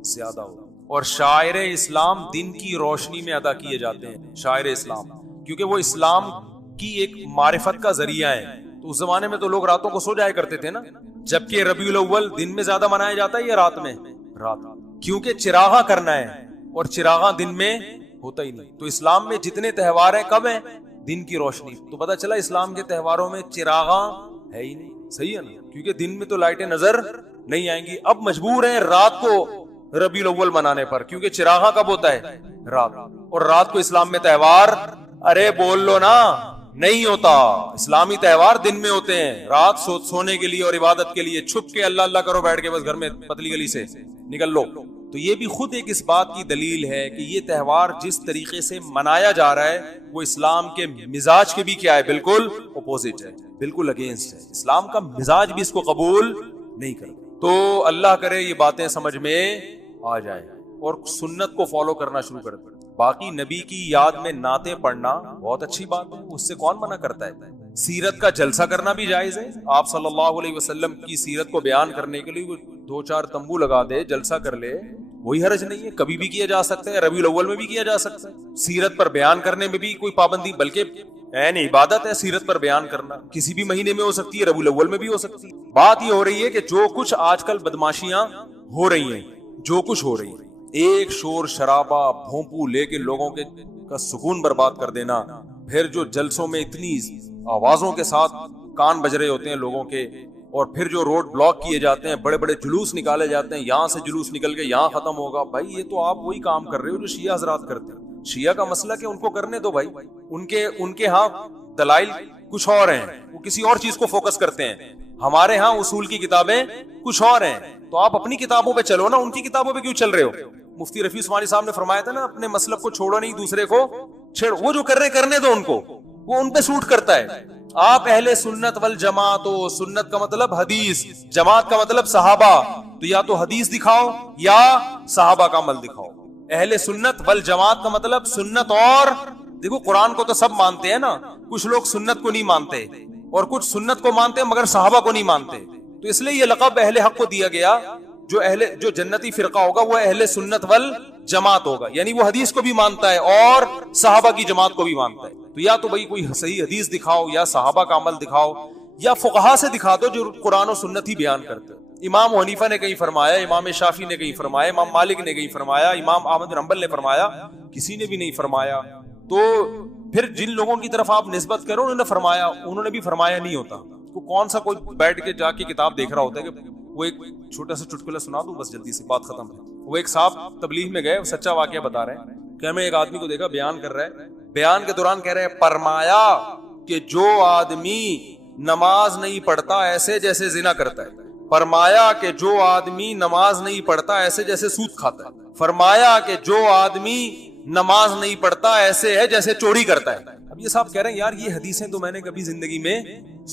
زیادہ ہو. اور شاعر اسلام دن کی روشنی میں ادا کیے جاتے ہیں. شاعر اسلام کیونکہ وہ اسلام کی ایک معرفت کا ذریعہ ہے. تو اس زمانے میں تو لوگ راتوں کو سو جایا کرتے تھے نا, جبکہ ربیع الاول دن میں زیادہ منایا جاتا ہے یا رات میں؟ رات, کیونکہ چراغاں کرنا ہے اور چراغاں دن میں ہوتا ہی نہیں. تو اسلام میں جتنے تہوار ہیں کب ہیں؟ دن کی روشنی. تو پتہ چلا اسلام کے تہواروں میں چراغاں ہے ہی نہیں. صحیح ہے نا, کیونکہ دن میں تو لائٹیں نظر نہیں آئیں گی. اب مجبور ہیں رات کو ربیع الاول منانے پر, کیونکہ چراغاں کب ہوتا ہے؟ رات. اور رات کو اسلام میں تہوار, ارے بول لو نا, نہیں ہوتا. اسلامی تہوار دن میں ہوتے ہیں, رات سونے کے لیے اور عبادت کے لیے. چھپ کے اللہ اللہ کرو بیٹھ کے بس گھر میں, پتلی گلی سے نکل لو. تو یہ بھی خود ایک اس بات کی دلیل ہے کہ یہ تہوار جس طریقے سے منایا جا رہا ہے وہ اسلام کے مزاج کے بھی کیا ہے؟ بالکل اپوزٹ ہے, بالکل اگینسٹ ہے. اسلام کا مزاج بھی اس کو قبول نہیں کرتا. تو اللہ کرے یہ باتیں سمجھ میں آ جائیں اور سنت کو فالو کرنا شروع کر دیں. باقی نبی کی یاد میں نعتیں پڑھنا بہت اچھی بات ہے, اس سے کون منع کرتا ہے. سیرت کا جلسہ کرنا بھی جائز ہے. آپ صلی اللہ علیہ وسلم کی سیرت کو بیان کرنے کے لیے 2-4 تمبو لگا دے, جلسہ کر لے, وہی حرج نہیں ہے. کبھی بھی کیا جا سکتا ہے, ربیع الاول میں بھی کیا جا سکتا ہے. سیرت پر بیان کرنے میں بھی کوئی پابندی, بلکہ عین عبادت ہے سیرت پر بیان کرنا. کسی بھی مہینے میں ہو سکتی ہے, ربیع الاول میں بھی ہو سکتی ہے. بات یہ ہو رہی ہے کہ جو کچھ آج کل بدماشیاں ہو رہی ہیں, جو کچھ ہو رہی ہے, ایک شور شرابہ بھونپو لے کے لوگوں کے کا سکون برباد کر دینا. پھر جو جلسوں میں اتنی آوازوں کے ساتھ کان بج رہے ہوتے ہیں لوگوں کے, اور پھر جو روڈ بلاک کیے جاتے ہیں, بڑے بڑے جلوس نکالے جاتے ہیں, یہاں سے جلوس نکل کے یہاں ختم ہوگا. بھائی یہ تو آپ وہی کام کر رہے ہو جو شیعہ حضرات کرتے ہیں. شیعہ کا مسئلہ کہ ان کو کرنے دو بھائی, ان کے ہاں دلائل کچھ اور ہیں, وہ کسی اور چیز کو فوکس کرتے ہیں. ہمارے ہاں اصول کی کتابیں کچھ اور ہیں. تو آپ اپنی کتابوں پہ چلو نا, ان کی کتابوں پہ کیوں چل رہے ہو؟ مفتی رفیع عثمانی صاحب نے فرمایا تھا نا, اپنے مسلک کو چھوڑو نہیں, دوسرے کو چھیڑو. وہ جو کر رہے کرنے دو ان کو, وہ ان پہ سوٹ کرتا ہے. آپ اہل سنت والجماعت ہو, سنت کا مطلب حدیث, جماعت کا مطلب صحابہ. تو یا تو حدیث دکھاؤ یا صحابہ کا عمل دکھاؤ. اہل سنت والجماعت کا مطلب سنت, اور دیکھو قرآن کو تو سب مانتے ہیں نا, کچھ لوگ سنت کو نہیں مانتے اور کچھ سنت کو مانتے ہیں مگر صحابہ کو نہیں مانتے. تو اس لیے یہ لقب اہل حق کو دیا گیا. جو جنتی فرقہ ہوگا وہ اہل سنت والجماعت ہوگا, یعنی وہ حدیث کو بھی مانتا ہے اور صحابہ کی جماعت کو بھی مانتا ہے. تو یا تو بھائی کوئی صحیح حدیث دکھاؤ, یا صحابہ کا عمل دکھاؤ, یا فقہا سے دکھا دو جو قرآن و سنت ہی بیان کرتے ہیں. امام حنیفہ نے کہیں فرمایا, امام شافعی نے کہیں فرمایا, امام مالک نے کہیں فرمایا, امام احمد بن حنبل نے فرمایا, کسی نے بھی نہیں فرمایا. تو پھر جن لوگوں کی طرف آپ نسبت کرو, انہوں نے فرمایا, انہوں نے بھی فرمایا نہیں ہوتا. تو کون سا کوئی بیٹھ کے جا کے کتاب دیکھ رہا ہوتا ہے کہ وہ ایک چھوٹا سا چٹکلا سنا دوں بس جلدی سے بات ختم ہے. وہ ایک صاحب تبلیغ میں گئے, سچا واقعہ بتا رہے ہیں کہ میں ایک آدمی کو دیکھا بیان کر رہا ہے. بیان کے دوران کہہ رہے ہیں, فرمایا کہ جو آدمی نماز نہیں پڑھتا ایسے جیسے زنا کرتا ہے. فرمایا کہ جو آدمی نماز نہیں پڑھتا ایسے جیسے سود کھاتا ہے. فرمایا کہ جو آدمی نماز نہیں پڑھتا ایسے ہے جیسے چوری کرتا ہے. اب یہ صاحب کہہ رہے ہیں یار یہ حدیثیں تو میں نے کبھی زندگی میں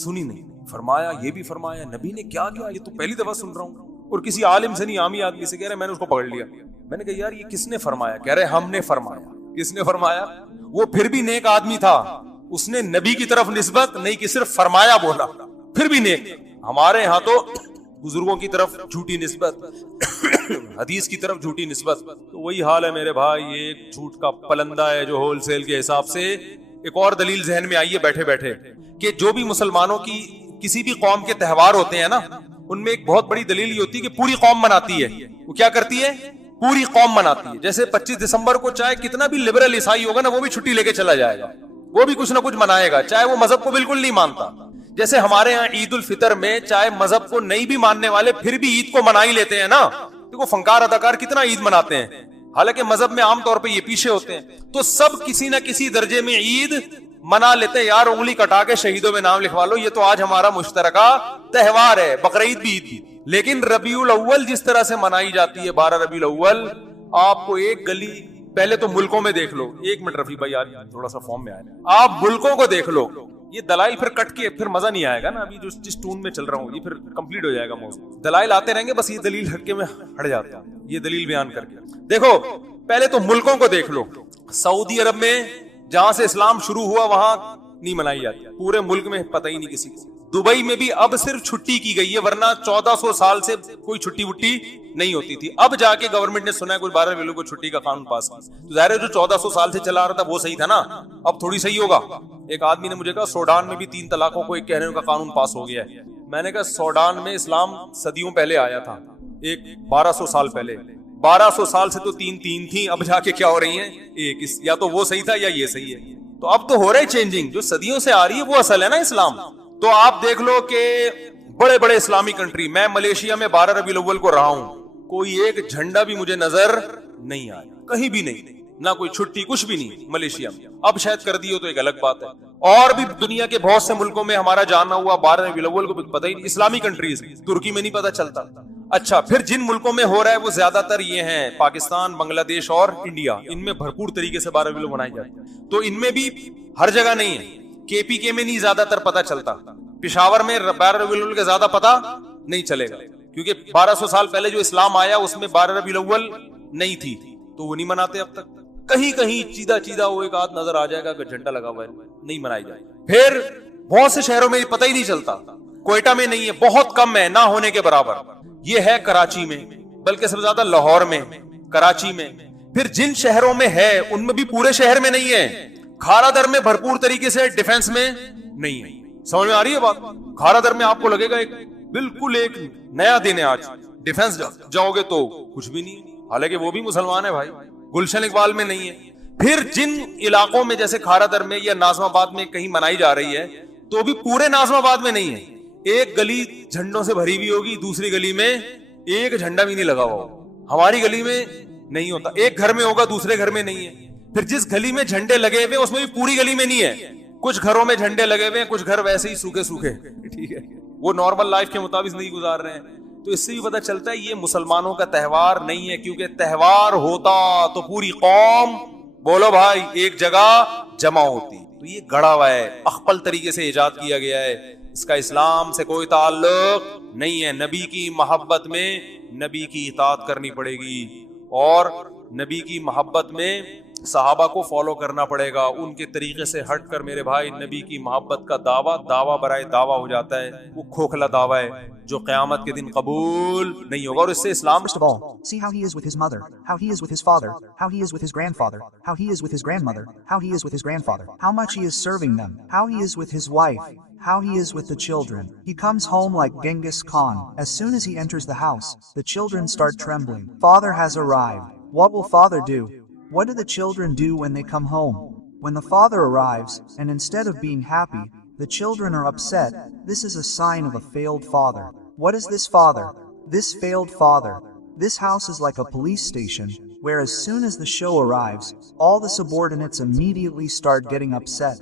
سنی نہیں. فرمایا یہ بھی فرمایا نبی نے کیا کیا, یہ تو پہلی دفعہ سن رہا ہوں. اور کسی عالم سے نہیں, عامی آدمی سے. کہہ رہے میں نے اس کو پکڑ لیا. میں نے کہا یار یہ کس نے فرمایا؟ کہہ رہے ہم نے فرمایا. کس نے فرمایا؟ وہ پھر بھی نیک آدمی تھا, اس نے نبی کی طرف نسبت نہیں کہ صرف فرمایا بولا, پھر بھی نیک. ہمارے ہاں تو بزرگوں کی طرف جھوٹی نسبت, حدیث کی طرف جھوٹی نسبت. تو وہی حال ہے میرے بھائی, یہ ایک جھوٹ کا پلندہ ہے جو ہول سیل کے حساب سے. ایک اور دلیل ذہن میں آئی ہے بیٹھے بیٹھے کہ جو بھی مسلمانوں کی کسی بھی قوم کے تہوار ہوتے ہیں نا, ان میں ایک بہت بڑی دلیل یہ ہوتی ہے کہ پوری قوم مناتی ہے. وہ کیا کرتی ہے؟ پوری قوم مناتی ہے. جیسے 25 دسمبر کو چاہے کتنا بھی لبرل عیسائی ہوگا نا, وہ بھی چھٹی لے کے چلا جائے گا, وہ بھی کچھ نہ کچھ منائے گا, چاہے وہ مذہب کو بالکل نہیں مانتا. جیسے ہمارے ہاں عید الفطر میں چاہے مذہب کو نہیں بھی ماننے والے پھر بھی عید کو منا ہی لیتے ہیں نا. دیکھو فنکار اداکار کتنا عید مناتے ہیں, حالانکہ مذہب میں عام طور پہ یہ پیچھے ہوتے ہیں. تو سب کسی نہ کسی درجے میں عید منا لیتے ہیں. یار انگلی کٹا کے شہیدوں میں نام لکھوا لو, یہ تو آج ہمارا مشترکہ تہوار ہے, بقرعید بھی عید بھی. لیکن ربیع الاول جس طرح سے منائی جاتی ہے, 12 ربیع الاول, آپ کو ایک گلی پہلے تو ملکوں میں دیکھ لو. ایک منٹ رفیع بھائی آج تھوڑا سا فارم میں آئے, آپ ملکوں کو دیکھ لو. یہ دلائل پھر کٹ کے پھر مزہ نہیں آئے گا نا. ابھی جو جس ٹون میں چل رہا ہوں یہ پھر کمپلیٹ ہو جائے گا موضوع. دلائل آتے رہیں گے, بس یہ دلیل ہٹ کے میں ہٹ جاتا ہوں, یہ دلیل بیان کر کے. دیکھو پہلے تو ملکوں کو دیکھ لو. سعودی عرب میں جہاں سے اسلام شروع ہوا وہاں نہیں منائی جاتی, پورے ملک میں پتہ ہی نہیں کسی کو. دبئی میں بھی اب صرف چھٹی کی گئی ہے, ورنہ 1400 سال سے کوئی چھٹی وٹی نہیں ہوتی تھی. اب جا کے گورنمنٹ نے سنا ہے کوئی 12 ربیع کو چھٹی کا قانون پاس کیا. تو ظاہر ہے جو 1400 سال سے چلا رہا تھا وہ صحیح تھا نا, اب تھوڑی صحیح ہوگا. ایک آدمی نے مجھے کہا سوڈان میں بھی 3 طلاقوں کو ایک کہنے کا قانون پاس ہو گیا ہے. میں نے کہا سوڈان میں اسلام صدیوں پہلے آیا تھا, ایک 1200 سال پہلے. 1200 سال سے تو 3 تھیں, اب جا کے کیا ہو رہی ہیں ایک. یا تو وہ صحیح تھا یا یہ صحیح ہے. تو اب تو ہو رہے چینجنگ, جو صدیوں سے آ رہی ہے وہ اصل ہے نا اسلام. تو آپ دیکھ لو کہ بڑے بڑے اسلامی کنٹری, میں ملیشیا میں 12 ربیع الاول کو رہا ہوں, کوئی ایک جھنڈا بھی مجھے نظر نہیں آیا, کہیں بھی نہیں, نہ کوئی چھٹی, کچھ بھی نہیں ملیشیا میں. اب شاید کر دی ہو تو ایک الگ بات ہے. اور بھی دنیا کے بہت سے ملکوں میں ہمارا جانا ہوا 12 ربیع الاول کو پتہ ہی نہیں. اسلامی کنٹریز, ترکی میں نہیں پتہ چلتا. اچھا پھر جن ملکوں میں ہو رہا ہے وہ زیادہ تر یہ ہیں پاکستان, بنگلہ دیش اور انڈیا. ان میں بھرپور طریقے سے 12 ربیع الاول منائی جاتی ہے. تو ان میں بھی ہر جگہ نہیں ہے. کے پی کے میں نہیں زیادہ تر پتہ چلتا, پشاور میں 12 ربیع الاول کے زیادہ پتہ نہیں چلے گا, کیونکہ 1200 سال پہلے جو اسلام آیا اس میں 12 ربیع الاول نہیں تھی, تو وہ نہیں مناتے اب تک. کہیں کہیں چیدہ وہ ایک آدھ نظر آ جائے گا کہ جھنڈا لگا ہوا ہے, نہیں منائی جائے. پھر بہت سے شہروں میں پتہ ہی نہیں چلتا. کوئٹہ میں نہیں ہے, بہت کم ہے, نہ ہونے کے برابر. یہ ہے کراچی میں, بلکہ سب سے زیادہ لاہور میں, کراچی میں. پھر جن شہروں میں ہے ان میں بھی پورے شہر میں نہیں ہے. کھارا در میں بھرپور طریقے سے ڈیفنس میں نہیں ہے. سمجھ میں آ رہی ہے بات؟ کھارا در میں آپ کو لگے گا ایک بالکل ایک نیا دن ہے آج, ڈیفنس جاؤ گے تو کچھ بھی نہیں, حالانکہ وہ بھی مسلمان ہے بھائی. گلشن اقبال میں نہیں ہے. پھر جن علاقوں میں جیسے کھارا در میں یا ناظم آباد میں کہیں منائی جا رہی ہے تو بھی پورے ناظم آباد میں نہیں ہے. ایک گلی جھنڈوں سے بھری ہوئی ہوگی, دوسری گلی میں ایک جھنڈا بھی نہیں لگا ہوا. ہماری گلی میں نہیں ہوتا, ایک گھر میں ہوگا دوسرے گھر میں نہیں ہے. پھر جس گلی میں جھنڈے لگے ہوئے اس میں بھی پوری گلی میں نہیں ہے. کچھ گھروں میں جھنڈے لگے ہوئے ہیں, کچھ گھر ویسے ہی سوکھے سوکھے, ٹھیک ہے, وہ نارمل لائف کے مطابق نہیں گزار رہے ہیں. تو اس سے بھی پتہ چلتا ہے یہ مسلمانوں کا تہوار نہیں ہے, کیونکہ تہوار ہوتا تو پوری قوم, بولو بھائی, ایک جگہ جمع ہوتی. تو یہ گڑا ہوا ہے, اخپل طریقے سے ایجاد کیا گیا ہے, اس کا اسلام سے کوئی تعلق نہیں ہے. نبی کی محبت میں نبی کی اطاعت کرنی پڑے گی, اور نبی کی محبت میں صحابہ کو فالو کرنا پڑے گا. ان کے طریقے سے ہٹ کر میرے بھائی نبی کی محبت کا دعویٰ برائے دعویٰ ہو جاتا ہے. وہ کھوکھلا دعویٰ ہے جو قیامت کے دن قبول نہیں ہوگا. اور اس سے اسلام First of all, see how he is with his mother, how he is with his father, how he is with his grandfather, how he is with his grandmother, how he is with his grandfather, how much he is serving them, how he is with his wife, how he is with the children. He comes home like Genghis Khan. As soon as he enters the house, the children start trembling. Father has arrived. What will father do? What do the children do when they come home? When the father arrives, and instead of being happy, the children are upset, this is a sign of a failed father. What is this father? This failed father. This house is like a police station, where as soon as the show arrives, all the subordinates immediately start getting upset.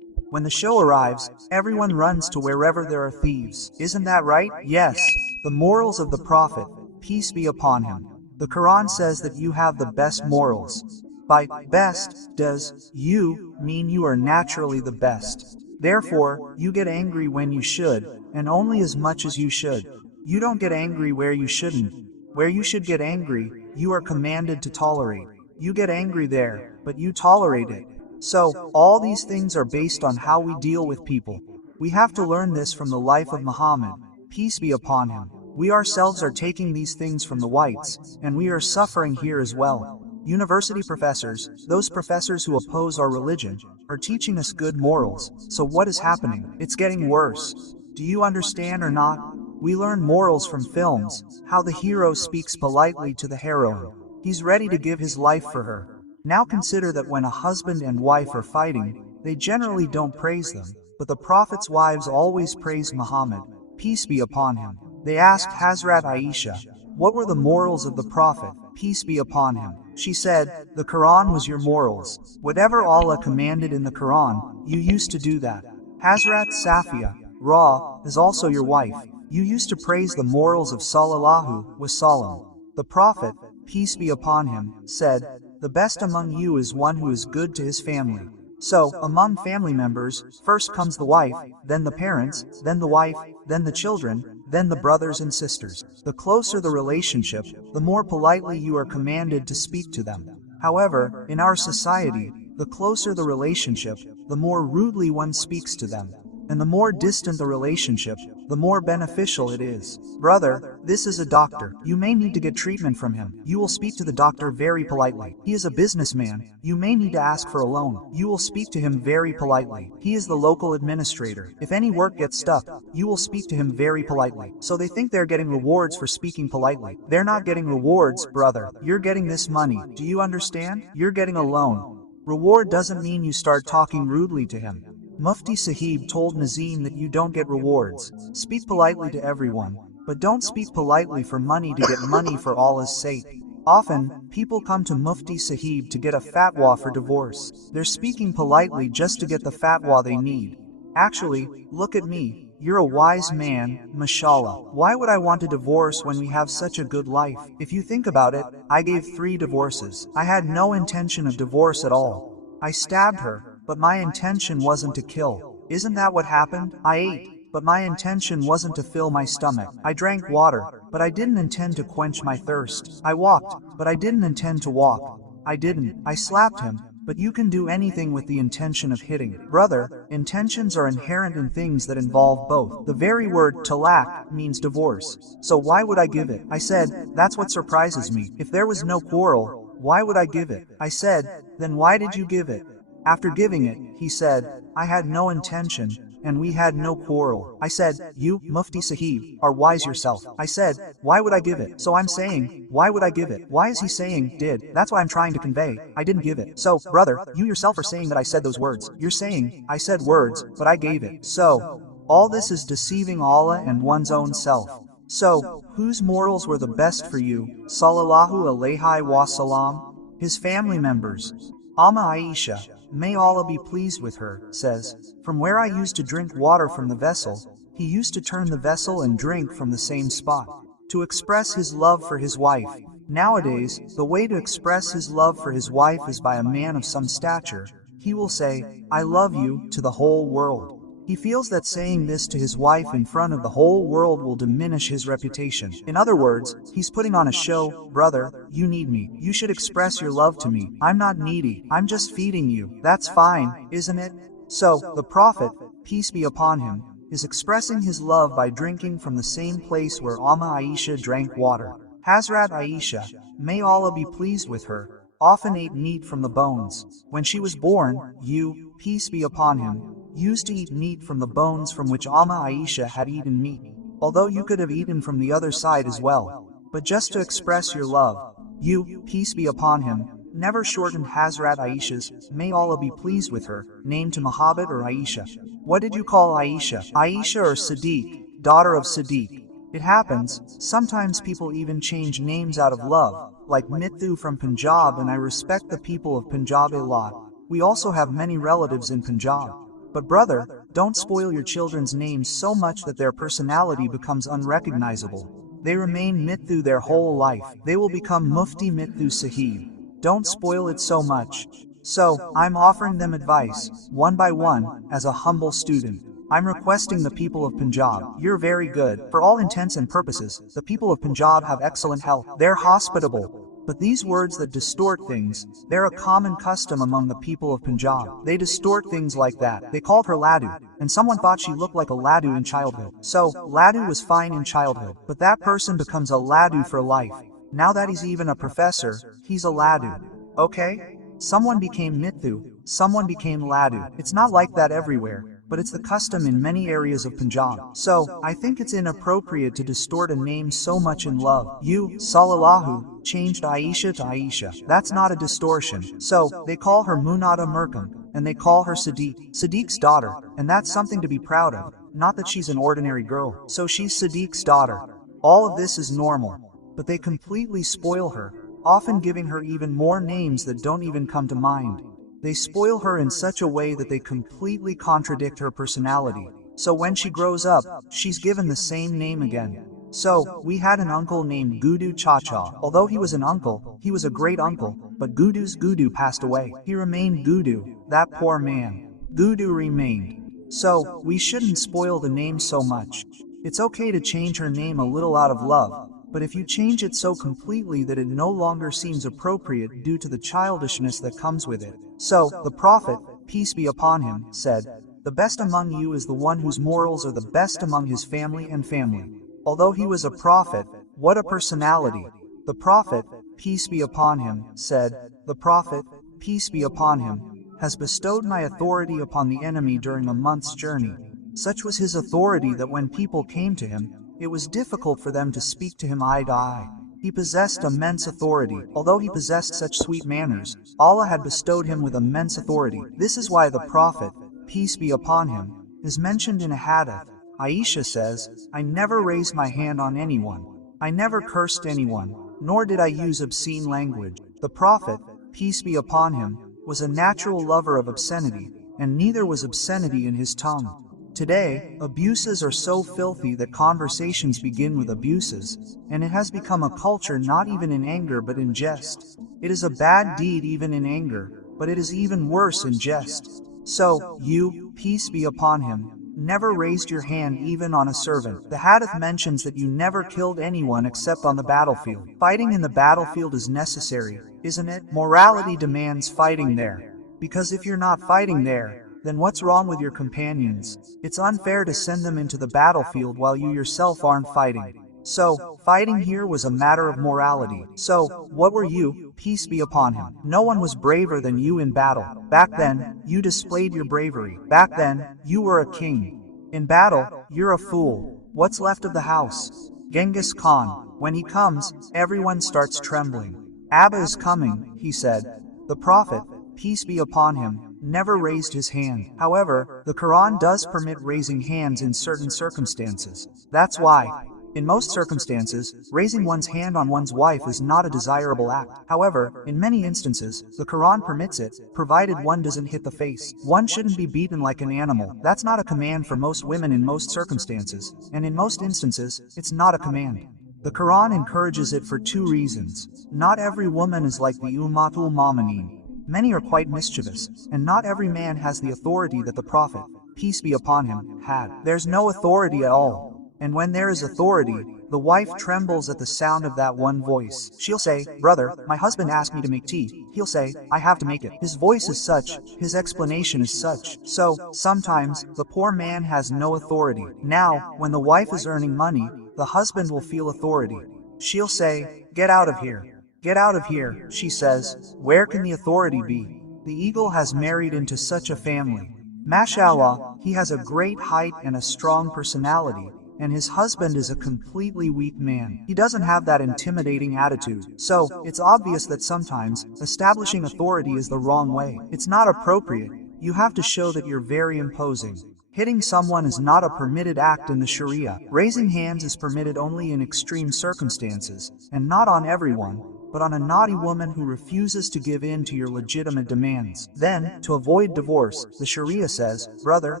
When the show arrives, everyone runs to wherever there are thieves. Isn't that right? Yes. The morals of the Prophet, peace be upon him. The Quran says that you have the best morals. By best, does you mean you are naturally the best. Therefore, you get angry when you should, and only as much as you should. You don't get angry where you shouldn't. Where you should get angry, you are commanded to tolerate. You get angry there, but you tolerate it. So, all these things are based on how we deal with people. We have to learn this from the life of Muhammad, peace be upon him. We ourselves are taking these things from the whites, and we are suffering here as well. University professors, those professors who oppose our religion, are teaching us good morals. So what is happening? It's getting worse. Do you understand or not? We learn morals from films, how the hero speaks politely to the heroine. He's ready to give his life for her. Now consider that when a husband and wife are fighting, they generally don't praise them, but the Prophet's wives always praise Muhammad, peace be upon him. They asked Hazrat Aisha, what were the morals of the Prophet, peace be upon him? She said, the Quran was your morals. Whatever Allah commanded in the Quran, you used to do that. Hazrat Safiya, Ra, is also your wife. You used to praise the morals of Sallallahu Wasallam. The Prophet, peace be upon him, said, the best among you is one who is good to his family. So, among family members, first comes the wife, then the parents, then the wife, then the children, then the brothers and sisters. The closer the relationship, the more politely you are commanded to speak to them. However, in our society, the closer the relationship, the more rudely one speaks to them. And the more distant the relationship, the more beneficial it is. Brother, this is a doctor. You may need to get treatment from him. You will speak to the doctor very politely. He is a businessman. You may need to ask for a loan. You will speak to him very politely. He is the local administrator. If any work gets stuck, you will speak to him very politely. So they think they're getting rewards for speaking politely. They're not getting rewards, brother. You're getting this money. Do you understand? You're getting a loan. Reward doesn't mean you start talking rudely to him. Mufti Sahib told Nazim that you don't get rewards. Speak politely to everyone, but don't speak politely for money to get money for Allah's sake. Often, people come to Mufti Sahib to get a fatwa for divorce. They're speaking politely just to get the fatwa they need. Actually, look at me. You're a wise man, mashallah. Why would I want a divorce when we have such a good life? If you think about it, I gave 3 divorces. I had no intention of divorce at all. I stabbed her, but my intention wasn't to kill. Isn't that what happened? I ate, but my intention wasn't to fill my stomach. I drank water, but I didn't intend to quench my thirst. I walked, but I didn't intend to walk. I slapped him, but you can do anything with the intention of hitting. Brother, intentions are inherent in things that involve both. The very word talaq means divorce. So why would I give it? I said, that's what surprises me. If there was no quarrel, why would I give it? I said, then why did you give it? After giving it, he said, I had no intention, and we had no quarrel. I said, you, Mufti Sahib, are wise yourself. I said, why would I give it? So I'm saying, why would I give it? Why is he saying, did? That's what I'm trying to convey. I didn't give it. So, brother, you yourself are saying that I said those words. You're saying, I said words, but I gave it. So, all this is deceiving Allah and one's own self. So, whose morals were the best for you? Sallallahu alayhi wasallam? His family members. Aisha, may Allah be pleased with her, says, from where I used to drink water from the vessel, he used to turn the vessel and drink from the same spot, to express his love for his wife. Nowadays, the way to express his love for his wife is by a man of some stature. He will say, I love you, to the whole world. He feels that saying this to his wife in front of the whole world will diminish his reputation. In other words, he's putting on a show. Brother, you need me. You should express your love to me. I'm not needy. I'm just feeding you. That's fine, isn't it? So, the Prophet, peace be upon him, is expressing his love by drinking from the same place where Aisha drank water. Hazrat Aisha, may Allah be pleased with her, often ate meat from the bones. When she was born, you, peace be upon him, used to eat meat from the bones from which Aisha had eaten meat, although you could have eaten from the other side as well. But just to express your love, you, peace be upon him, never shortened Hazrat Aisha's, may Allah be pleased with her, name to Muhammad or Aisha. What did you call Aisha? Aisha or Siddiq, daughter of Siddiq. It happens, sometimes people even change names out of love, like Mithu from Punjab, and I respect the people of Punjab a lot. We also have many relatives in Punjab. But brother, don't spoil your children's names so much that their personality becomes unrecognizable. They remain Mithu their whole life. They will become Mufti Mithu Sahib. Don't spoil it so much. So, I'm offering them advice, one by one, as a humble student. I'm requesting the people of Punjab, you're very good. For all intents and purposes, the people of Punjab have excellent health. They're hospitable. But these words that distort things, they're a common custom among the people of Punjab. They distort things like that. They called her Laddu, and someone thought she looked like a Laddu in childhood. So, Laddu was fine in childhood, but that person becomes a Laddu for life. Now that he's even a professor, he's a Laddu. Okay? Someone became Mithu, someone became Laddu. It's not like that everywhere, but it's the custom in many areas of Punjab. So, I think it's inappropriate to distort a name so much in love. You, Sallallahu, changed Aisha to Aisha. That's not a distortion. So, they call her Munada Merkham, and they call her Siddiq's daughter, and that's something to be proud of. Not that she's an ordinary girl. So she's Siddiq's daughter. All of this is normal. But they completely spoil her, often giving her even more names that don't even come to mind. They spoil her in such a way that they completely contradict her personality. So when she grows up, she's given the same name again. So, we had an uncle named Gudu Chacha. Although he was an uncle, he was a great uncle, but Gudu's Gudu passed away. He remained Gudu, that poor man. Gudu remained. So, we shouldn't spoil the name so much. It's okay to change her name a little out of love, but if you change it so completely that it no longer seems appropriate due to the childishness that comes with it. So, the Prophet, peace be upon him, said, "The best among you is the one whose morals are the best among his family and family." Although he was a prophet, what a personality. The Prophet, peace be upon him, said, "The Prophet, peace be upon him, has bestowed my authority upon the enemy during a month's journey." Such was his authority that when people came to him, it was difficult for them to speak to him eye to eye. He possessed immense authority. Although he possessed such sweet manners, Allah had bestowed him with immense authority. This is why the Prophet, peace be upon him, is mentioned in a hadith. Aisha says, "I never raised my hand on anyone. I never cursed anyone, nor did I use obscene language." The Prophet, peace be upon him, was a natural lover of obscenity, and neither was obscenity in his tongue. Today, abuses are so filthy that conversations begin with abuses, and it has become a culture not even in anger but in jest. It is a bad deed even in anger, but it is even worse in jest. So, you, peace be upon him, never raised your hand even on a servant. The hadith mentions that you never killed anyone except on the battlefield. Fighting in the battlefield is necessary, isn't it? Morality demands fighting there. Because if you're not fighting there, then what's wrong with your companions? It's unfair to send them into the battlefield while you yourself aren't fighting. So, fighting here was a matter of morality. So, what were you, peace be upon him? No one was braver than you in battle. Back then, you displayed your bravery. Back then, you were a king. In battle, you're a fool. What's left of the house? Genghis Khan. When he comes, everyone starts trembling. Abba is coming, he said. The Prophet, peace be upon him, never raised his hand. However, the Quran does permit raising hands in certain circumstances. That's why, in most circumstances, raising one's hand on one's wife is not a desirable act. However, in many instances, the Quran permits it, provided one doesn't hit the face. One shouldn't be beaten like an animal. That's not a command for most women in most circumstances, and in most instances, it's not a command. The Quran encourages it for two reasons. Not every woman is like the Ummatul Mu'minin. Many are quite mischievous, and not every man has the authority that the Prophet, peace be upon him, had. There's no authority at all. And when there is authority, the wife trembles at the sound of that one voice. She'll say, "Brother, my husband asked me to make tea." He'll say, "I have to make it." His voice is such, his explanation is such. So, sometimes, the poor man has no authority. Now, when the wife is earning money, the husband will feel authority. She'll say, "Get out of here. Get out of here," she says. Where can the authority be? The eagle has married into such a family. Mashallah, he has a great height and a strong personality, and his husband is a completely weak man. He doesn't have that intimidating attitude. So, it's obvious that sometimes, establishing authority is the wrong way. It's not appropriate. You have to show that you're very imposing. Hitting someone is not a permitted act in the Sharia. Raising hands is permitted only in extreme circumstances, and not on everyone. but on a naughty woman who refuses to give in to your legitimate demands. Then, to avoid divorce, the Sharia says, brother,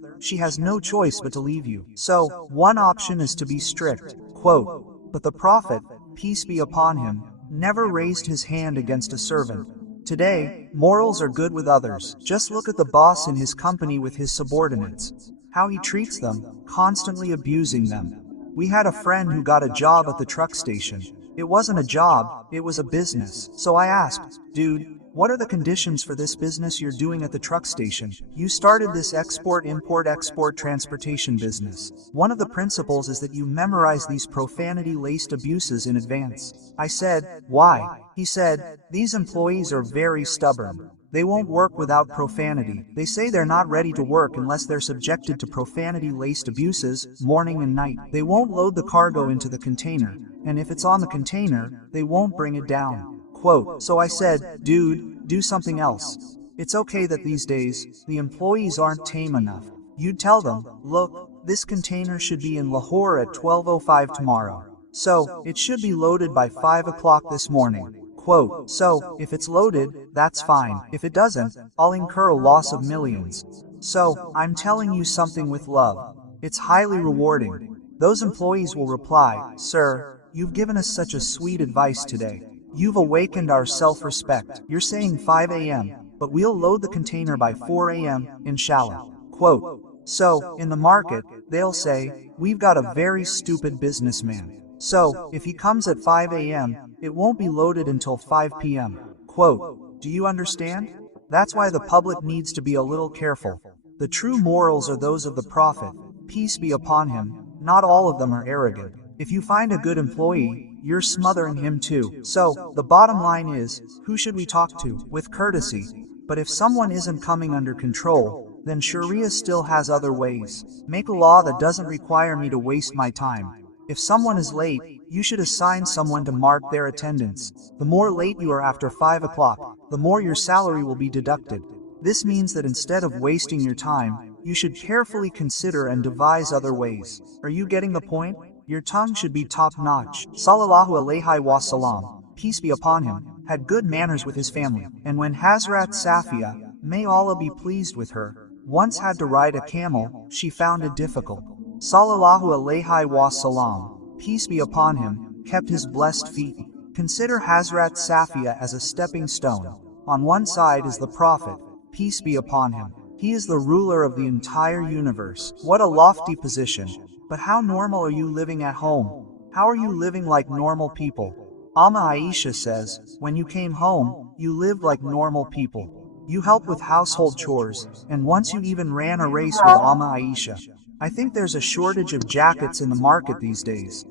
she has no choice but to leave you. So, one option is to be strict. Quote, but the Prophet, peace be upon him, never raised his hand against a servant. Today, morals are good with others. Just look at the boss in his company with his subordinates. How he treats them, constantly abusing them. We had a friend who got a job at the truck station. It wasn't a job, it was a business. So I asked, dude, what are the conditions for this business you're doing at the truck station? You started this export transportation business. One of the principles is that you memorize these profanity-laced abuses in advance. I said, why? He said, these employees are very stubborn. They won't work without profanity. They say they're not ready to work unless they're subjected to profanity-laced abuses, morning and night. They won't load the cargo into the container, and if it's on the container, they won't bring it down. Quote, so I said, dude, do something else. It's okay that these days, the employees aren't tame enough. You'd tell them, look, this container should be in Lahore at 12:05 tomorrow. So, it should be loaded by 5 o'clock this morning. Quote, so, if it's loaded, that's fine. If it doesn't, I'll incur a loss of millions. So, I'm telling you something with love. It's highly rewarding. Those employees will reply, sir, you've given us such a sweet advice today. You've awakened our self-respect. You're saying 5 a.m., but we'll load the container by 4 a.m., inshallah. Quote, so, in the market, they'll say, we've got a very stupid businessman. So, if he comes at 5 a.m., it won't be loaded until 5 p.m. Quote, do you understand? That's why the public needs to be a little careful. The true morals are those of the Prophet, peace be upon him. Not all of them are arrogant. If you find a good employee, you're smothering him too. So, the bottom line is, who should we talk to? With courtesy. But if someone isn't coming under control, then Sharia still has other ways. Make a law that doesn't require me to waste my time. If someone is late, you should assign someone to mark their attendance. The more late you are after 5 o'clock, the more your salary will be deducted. This means that instead of wasting your time, you should carefully consider and devise other ways. Are you getting the point? Your tongue should be top-notch. Sallallahu alayhi wa salam, peace be upon him, had good manners with his family. And when Hazrat Safiya, may Allah be pleased with her, once had to ride a camel, she found it difficult. Sallallahu alayhi wa salam, peace be upon him, kept his blessed feet. Consider Hazrat Safiya as a stepping stone. On one side is the Prophet, peace be upon him. He is the ruler of the entire universe. What a lofty position. But how normal are you living at home? How are you living like normal people? Amma Aisha says, when you came home, you lived like normal people. You helped with household chores, and once you even ran a race with Amma Aisha. I think there's a shortage of jackets in the market these days.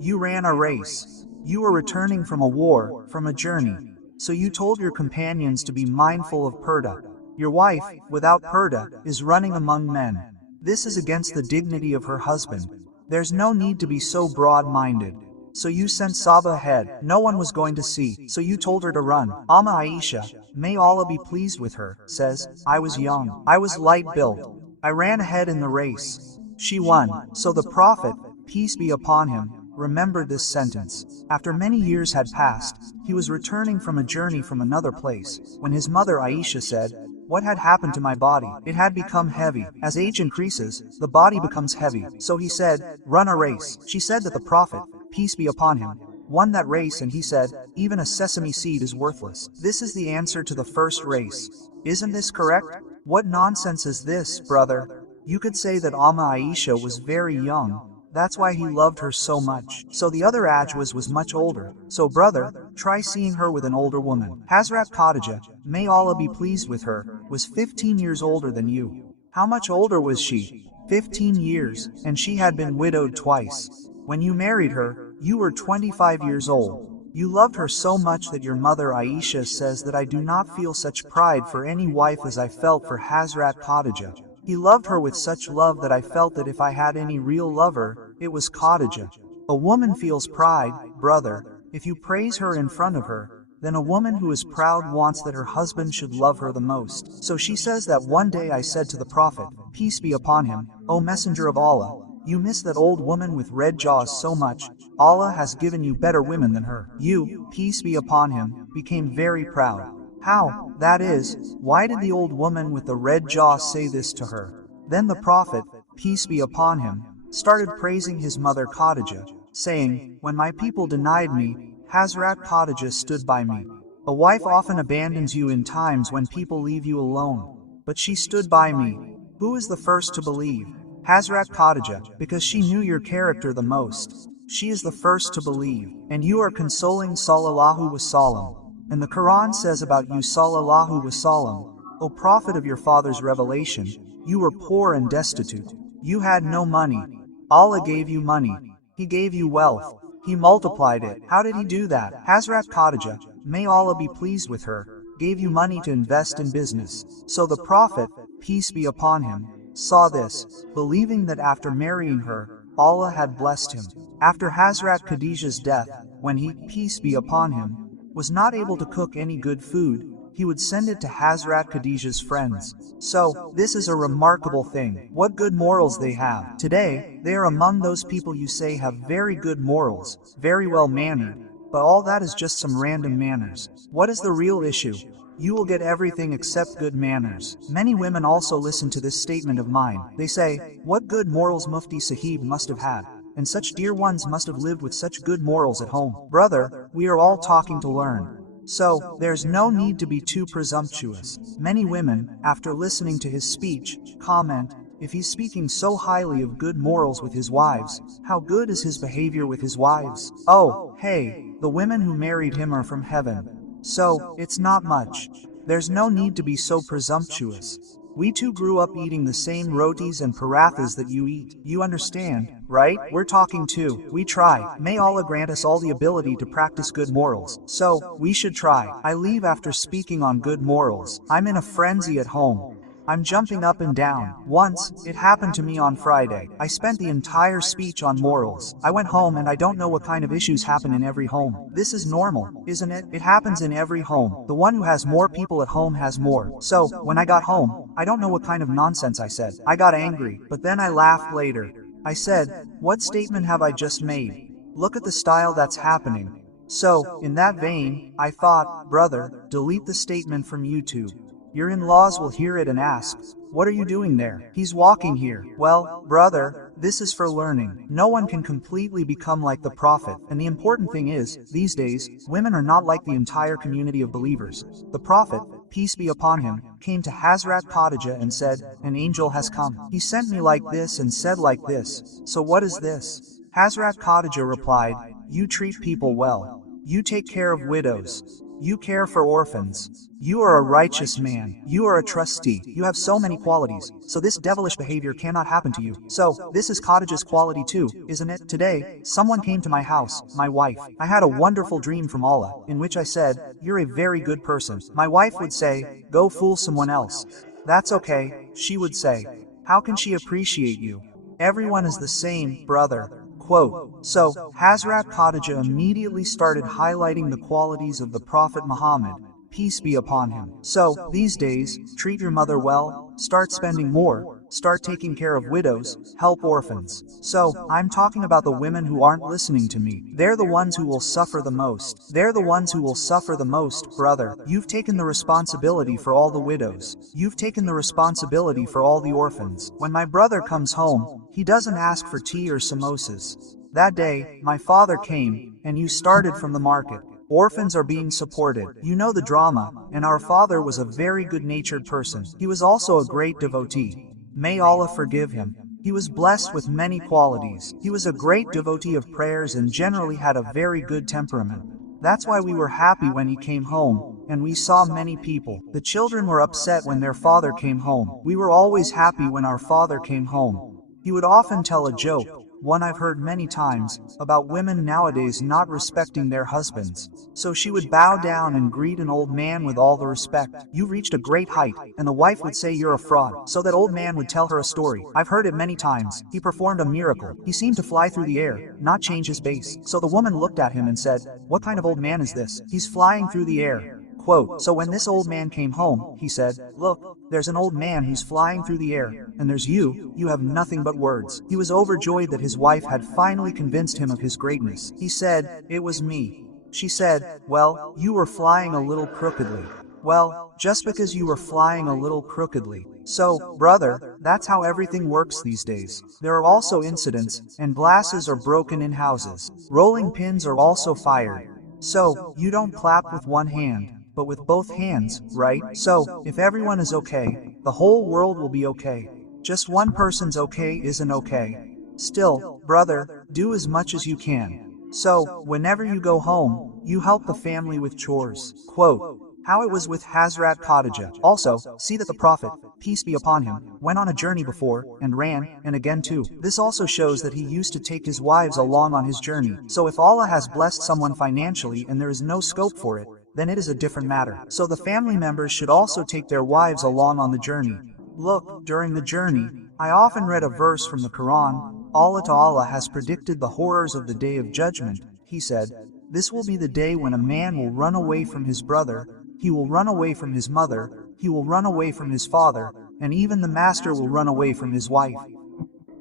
You ran a race. You were returning from a war, from a journey. So you told your companions to be mindful of purdah. Your wife, without purdah, is running among men. This is against the dignity of her husband. There's no need to be so broad-minded. So you sent Saba ahead. No one was going to see, so you told her to run. Amma Aisha, may Allah be pleased with her, says, I was young. I was light-built. I ran ahead in the race. She won. So the Prophet, peace be upon him, remembered this sentence. After many years had passed, he was returning from a journey from another place, when his mother Aisha said, what had happened to my body? It had become heavy. As age increases, the body becomes heavy. So he said, run a race. She said that the Prophet, peace be upon him, won that race, and he said, even a sesame seed is worthless. This is the answer to the first race. Isn't this correct? What nonsense is this, brother? You could say that Amma Aisha was very young. That's why he loved her so much. So the other Ajwaz was much older. So brother, try seeing her with an older woman. Hazrat Khadija, may Allah be pleased with her, was 15 years older than you. How much older was she? 15 years, and she had been widowed twice. When you married her, you were 25 years old. You loved her so much that your mother Aisha says that I do not feel such pride for any wife as I felt for Hazrat Khadija. He loved her with such love that I felt that if I had any real lover, it was Khadija. A woman feels pride, brother, if you praise her in front of her, then a woman who is proud wants that her husband should love her the most. So she says that one day I said to the Prophet, peace be upon him, O Messenger of Allah, You miss that old woman with red jaws so much. Allah has given you better women than her. You, peace be upon him, became very proud. How? That is, why did the old woman with the red jaws say this to her? Then the Prophet, peace be upon him, started praising his mother Khadijah, saying, when my people denied me, Hazrat Khadijah stood by me. A wife often abandons you in times when people leave you alone. But she stood by me. Who is the first to believe? Hazrat Khadijah, because she knew your character the most. She is the first to believe, and you are consoling Sallallahu Wasallam. And the Quran says about you Sallallahu Wasallam, O Prophet of your father's revelation, you were poor and destitute. You had no money. Allah gave you money. He gave you wealth. He multiplied it. How did he do that? Hazrat Khadijah, may Allah be pleased with her, gave you money to invest in business. So the Prophet, peace be upon him, saw this, believing that after marrying her, Allah had blessed him. After Hazrat Khadijah's death, when he, peace be upon him, was not able to cook any good food, he would send it to Hazrat Khadijah's friends. So, this is a remarkable thing. What good morals they have. Today, they are among those people you say have very good morals, very well mannered, but all that is just some random manners. What is the real issue? You will get everything except good manners. Many women also listen to this statement of mine. They say, what good morals Mufti Sahib must have had. And such dear ones must have lived with such good morals at home. Brother, we are all talking to learn. So, there's no need to be too presumptuous. Many women, after listening to his speech, comment, if he's speaking so highly of good morals with his wives, how good is his behavior with his wives? Oh, hey, the women who married him are from heaven. So, it's not much. There's no need to be so presumptuous. We too grew up eating the same rotis and parathas that you eat. You understand, right? We're talking too. We try. May Allah grant us all the ability to practice good morals. So, we should try. I leave after speaking on good morals. I'm in a frenzy at home. I'm jumping up and down. Once, it happened to me on Friday. I spent the entire speech on morals. I went home and I don't know what kind of issues happen in every home. This is normal, isn't it? It happens in every home. The one who has more people at home has more. So, when I got home, I don't know what kind of nonsense I said. I got angry, but then I laughed later. I said, what statement have I just made? Look at the style that's happening. So, in that vein, I thought, brother, delete the statement from YouTube. Your in-laws will hear it and ask, what are you doing there? He's walking here. Well, brother, this is for learning. No one can completely become like the Prophet. And the important thing is, these days, women are not like the entire community of believers. The Prophet, peace be upon him, came to Hazrat Khadijah and said, an angel has come. He sent me like this and said like this. So what is this? Hazrat Khadijah replied, you treat people well. You take care of widows. You care for orphans. You are a righteous man. You are a trustee. You have so many qualities. So this devilish behavior cannot happen to you. So, this is Khadijah's quality too, isn't it? Today, someone came to my house, my wife. I had a wonderful dream from Allah, in which I said, you're a very good person. My wife would say, go fool someone else. That's okay, she would say. How can she appreciate you? Everyone is the same, brother. Quote, so, Hazrat Khadijah immediately started highlighting the qualities of the Prophet Muhammad, peace be upon him. So, these days, treat your mother well, start spending more, start taking care of widows, help orphans. So, I'm talking about the women who aren't listening to me. They're the ones who will suffer the most. They're the ones who will suffer the most, brother. You've taken the responsibility for all the widows. You've taken the responsibility for all the orphans. When my brother comes home, he doesn't ask for tea or samosas. That day, my father came, and you started from the market. Orphans are being supported. You know the drama, and our father was a very good-natured person. He was also a great devotee. May Allah forgive him. He was blessed with many qualities. He was a great devotee of prayers and generally had a very good temperament. That's why we were happy when he came home, and we saw many people. The children were upset when their father came home. We were always happy when our father came home. He would often tell a joke, one I've heard many times, about women nowadays not respecting their husbands. So she would bow down and greet an old man with all the respect. You've reached a great height, and the wife would say you're a fraud. So that old man would tell her a story. I've heard it many times. He performed a miracle. He seemed to fly through the air, not change his base. So the woman looked at him and said, what kind of old man is this? He's flying through the air. Quote, so when this old man came home, he said, look, there's an old man who's flying through the air, and there's you have nothing but words. He was overjoyed that his wife had finally convinced him of his greatness. He said, it was me. She said, well, you were flying a little crookedly. Well, just because you were flying a little crookedly. So, brother, that's how everything works these days. There are also incidents, and glasses are broken in houses. Rolling pins are also fired. So, you don't clap with one hand, but with both hands, right? So, if everyone is okay, the whole world will be okay. Just one person's okay isn't okay. Still, brother, do as much as you can. So, whenever you go home, you help the family with chores. Quote, how it was with Hazrat Khadija. Also, see that the Prophet, peace be upon him, went on a journey before, and ran, and again too. This also shows that he used to take his wives along on his journey. So if Allah has blessed someone financially and there is no scope for it, then it is a different matter. So the family members should also take their wives along on the journey. Look, during the journey, I often read a verse from the Quran. Allah Ta'ala has predicted the horrors of the Day of Judgment. He said, this will be the day when a man will run away from his brother, he will run away from his mother, he will run away from his father, and even the master will run away from his wife.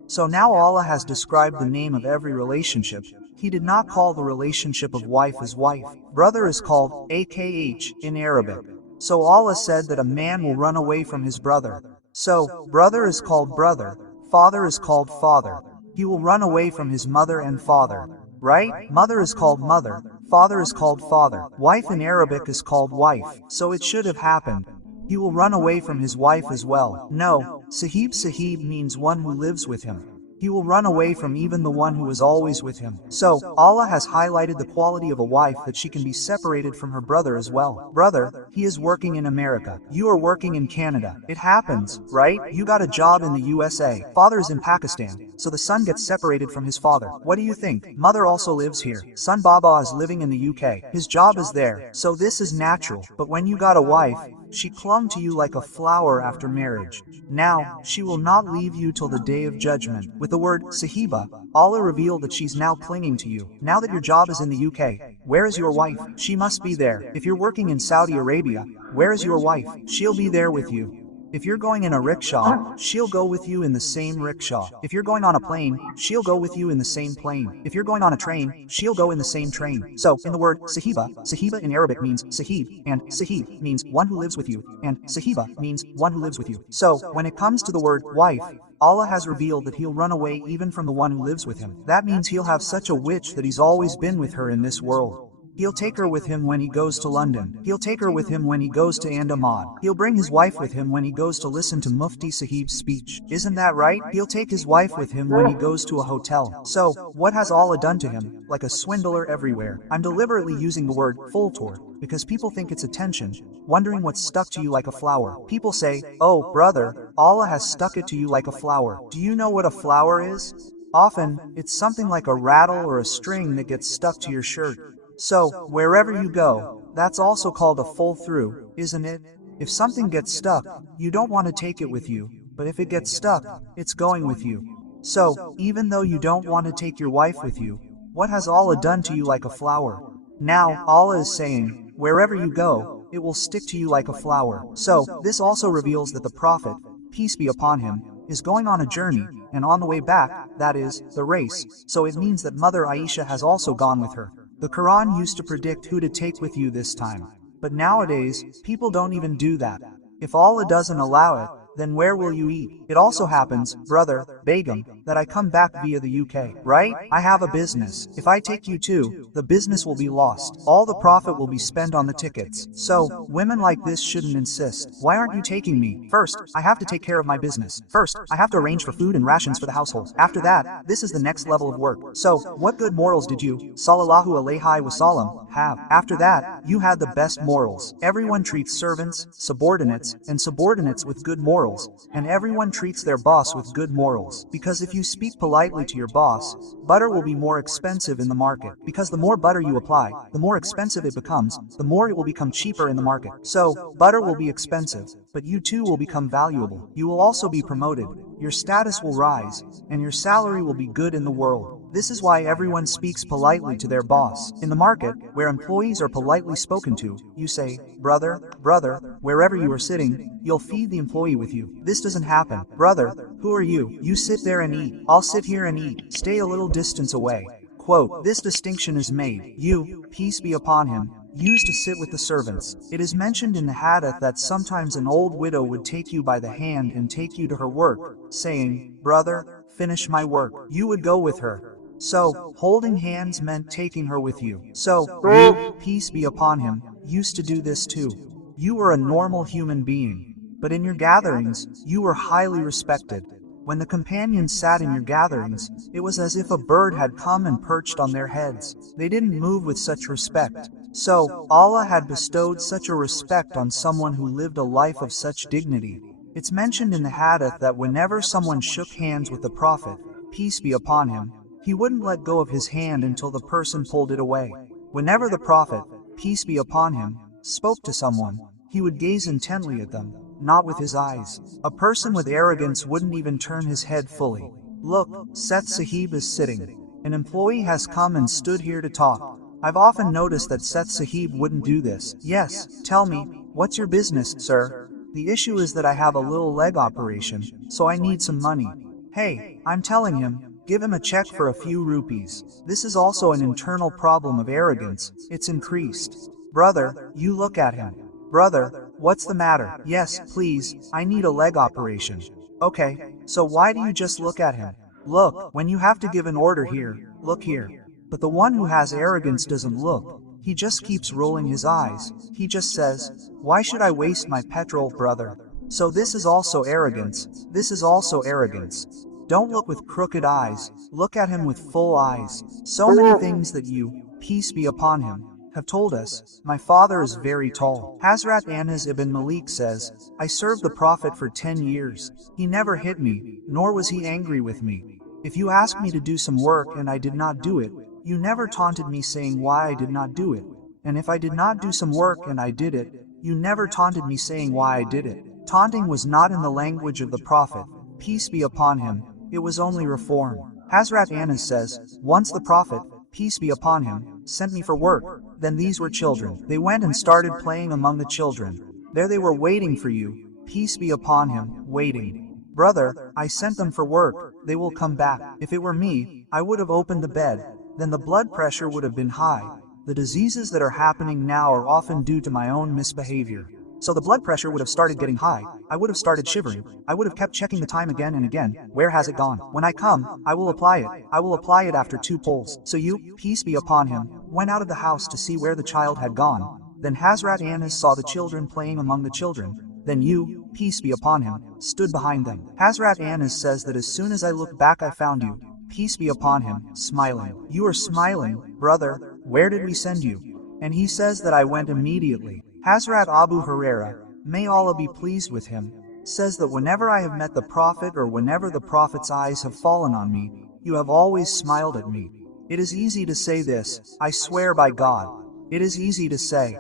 So now Allah has described the name of every relationship. He did not call the relationship of wife as wife. Brother is called akh in Arabic. So Allah said that a man will run away from his brother. So, brother is called brother, father is called father. He will run away from his mother and father. Right? Mother is called mother, father is called father. Wife in Arabic is called wife. So it should have happened. He will run away from his wife as well. No, sahib means one who lives with him. He will run away from even the one who is always with him. So, Allah has highlighted the quality of a wife that she can be separated from her brother as well. Brother, he is working in America. You are working in Canada. It happens, right? You got a job in the USA. Father is in Pakistan. So the son gets separated from his father. What do you think? Mother also lives here. Son Baba is living in the UK. His job is there. So this is natural. But when you got a wife, she clung to you like a flower after marriage. Now, she will not leave you till the Day of Judgment. With the word sahiba, Allah revealed that she's now clinging to you. Now that your job is in the UK, where is your wife? She must be there. If you're working in Saudi Arabia, where is your wife? She'll be there with you. If you're going in a rickshaw, she'll go with you in the same rickshaw. If you're going on a plane, she'll go with you in the same plane. If you're going on a train, she'll go in the same train. So, in the word sahiba in Arabic means sahib, and sahib means one who lives with you, and sahiba means one who lives with you. So, when it comes to the word wife, Allah has revealed that he'll run away even from the one who lives with him. That means he'll have such a witch that he's always been with her in this world. He'll take her with him when he goes to London. He'll take her with him when he goes to Andaman. He'll bring his wife with him when he goes to listen to Mufti Sahib's speech. Isn't that right? He'll take his wife with him when he goes to a hotel. So, what has Allah done to him? Like a swindler everywhere. I'm deliberately using the word fultor because people think it's attention, wondering what's stuck to you like a flower. People say, oh, brother, Allah has stuck it to you like a flower. Do you know what a flower is? Often, it's something like a rattle or a string that gets stuck to your shirt. So, wherever you go, that's also called a fall-through, isn't it? If something gets stuck, you don't want to take it with you, but if it gets stuck, it's going with you. So, even though you don't want to take your wife with you, what has Allah done to you like a flower? Now, Allah is saying, wherever you go, it will stick to you like a flower. So, this also reveals that the Prophet, peace be upon him, is going on a journey, and on the way back, that is, the race, so it means that Mother Aisha has also gone with her. The Quran used to predict who to take with you this time. But nowadays, people don't even do that. If Allah doesn't allow it, then where will you eat? It also happens, brother, Begum, that I come back via the UK, right? I have a business. If I take you too, the business will be lost. All the profit will be spent on the tickets. So, women like this shouldn't insist. Why aren't you taking me? First, I have to take care of my business. First, I have to arrange for food and rations for the household. After that, this is the next level of work. So, what good morals did you, sallallahu alaihi wasallam, have? After that, you had the best morals. Everyone treats servants, subordinates, and subordinates with good morals. And everyone treats their boss with good morals. Because if you speak politely to your boss, butter will be more expensive in the market. Because the more butter you apply, the more expensive it becomes, the more it will become cheaper in the market. So, butter will be expensive, but you too will become valuable. You will also be promoted, your status will rise, and your salary will be good in the world. This is why everyone speaks politely to their boss. In the market, where employees are politely spoken to, you say, brother, brother, wherever you are sitting, you'll feed the employee with you. This doesn't happen. Brother, who are you? You sit there and eat. I'll sit here and eat. Stay a little distance away. Quote, this distinction is made. You, peace be upon him, used to sit with the servants. It is mentioned in the hadith that sometimes an old widow would take you by the hand and take you to her work, saying, brother, finish my work. You would go with her. So, holding hands meant taking her with you. So, you, peace be upon him, used to do this too. You were a normal human being. But in your gatherings, you were highly respected. When the companions sat in your gatherings, it was as if a bird had come and perched on their heads. They didn't move with such respect. So, Allah had bestowed such a respect on someone who lived a life of such dignity. It's mentioned in the hadith that whenever someone shook hands with the Prophet, peace be upon him, he wouldn't let go of his hand until the person pulled it away. Whenever the Prophet, peace be upon him, spoke to someone, he would gaze intently at them, not with his eyes. A person with arrogance wouldn't even turn his head fully. Look, Seth Sahib is sitting. An employee has come and stood here to talk. I've often noticed that Seth Sahib wouldn't do this. Yes, tell me, what's your business, sir? The issue is that I have a little leg operation, so I need some money. Hey, I'm telling him, give him a check for a few rupees. This is also an internal problem of arrogance. It's increased. Brother, you look at him. Brother, what's the matter? Yes, please, I need a leg operation. Okay, so why do you just look at him? Look, when you have to give an order here, look here. But the one who has arrogance doesn't look. He just keeps rolling his eyes. He just says, why should I waste my petrol, brother? So this is also arrogance. This is also arrogance. Don't look with crooked eyes. Look at him with full eyes. So many things that you, peace be upon him, have told us. My father is very tall. Hazrat Anas ibn Malik says, I served the Prophet for 10 years. He never hit me, nor was he angry with me. If you asked me to do some work and I did not do it, you never taunted me saying why I did not do it. And if I did not do some work and I did it, you never taunted me saying why I did it. Taunting was not in the language of the Prophet, peace be upon him. It was only reform. Hazrat Anas says, once the Prophet, peace be upon him, sent me for work. Then these were children. They went and started playing among the children. There they were waiting for you, peace be upon him, waiting. Brother, I sent them for work. They will come back. If it were me, I would have opened the bed. Then the blood pressure would have been high. The diseases that are happening now are often due to my own misbehavior. So the blood pressure would have started getting high. I would have started shivering. I would have kept checking the time again and again. Where has it gone? When I come, I will apply it. I will apply it after 2 pulls. So you, peace be upon him, went out of the house to see where the child had gone. Then Hazrat Anas saw the children playing among the children. Then you, peace be upon him, stood behind them. Hazrat Anas says that as soon as I looked back I found you, peace be upon him, smiling. You are smiling, brother, where did we send you? And he says that I went immediately. Hazrat Abu Huraira, may Allah be pleased with him, says that whenever I have met the Prophet or whenever the Prophet's eyes have fallen on me, you have always smiled at me. It is easy to say this, I swear by God. It is easy to say.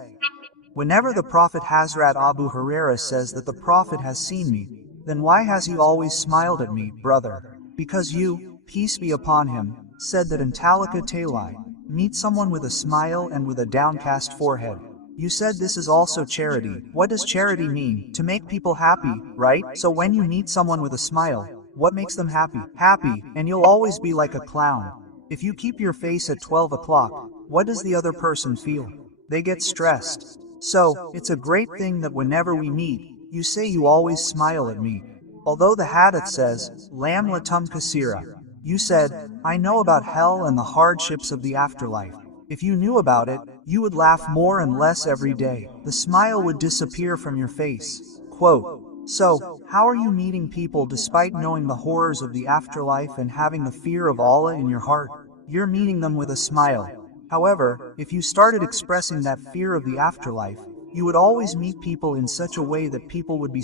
Whenever the Prophet Hazrat Abu Huraira says that the Prophet has seen me, then why has he always smiled at me, brother? Because you, peace be upon him, said that in Talaka Talai, meet someone with a smile and with a downcast forehead. You said this is also charity. What does charity mean? To make people happy, right? So when you meet someone with a smile, what makes them happy? Happy, and you'll always be like a clown. If you keep your face at 12 o'clock, what does the other person feel? They get stressed. So, it's a great thing that whenever we meet, you say you always smile at me. Although the hadith says, Lam latum kasira. You said, I know about hell and the hardships of the afterlife. If you knew about it, you would laugh more and less every day. The smile would disappear from your face. Quote, so, how are you meeting people despite knowing the horrors of the afterlife and having the fear of Allah in your heart? You're meeting them with a smile. However, if you started expressing that fear of the afterlife, you would always meet people in such a way that people would be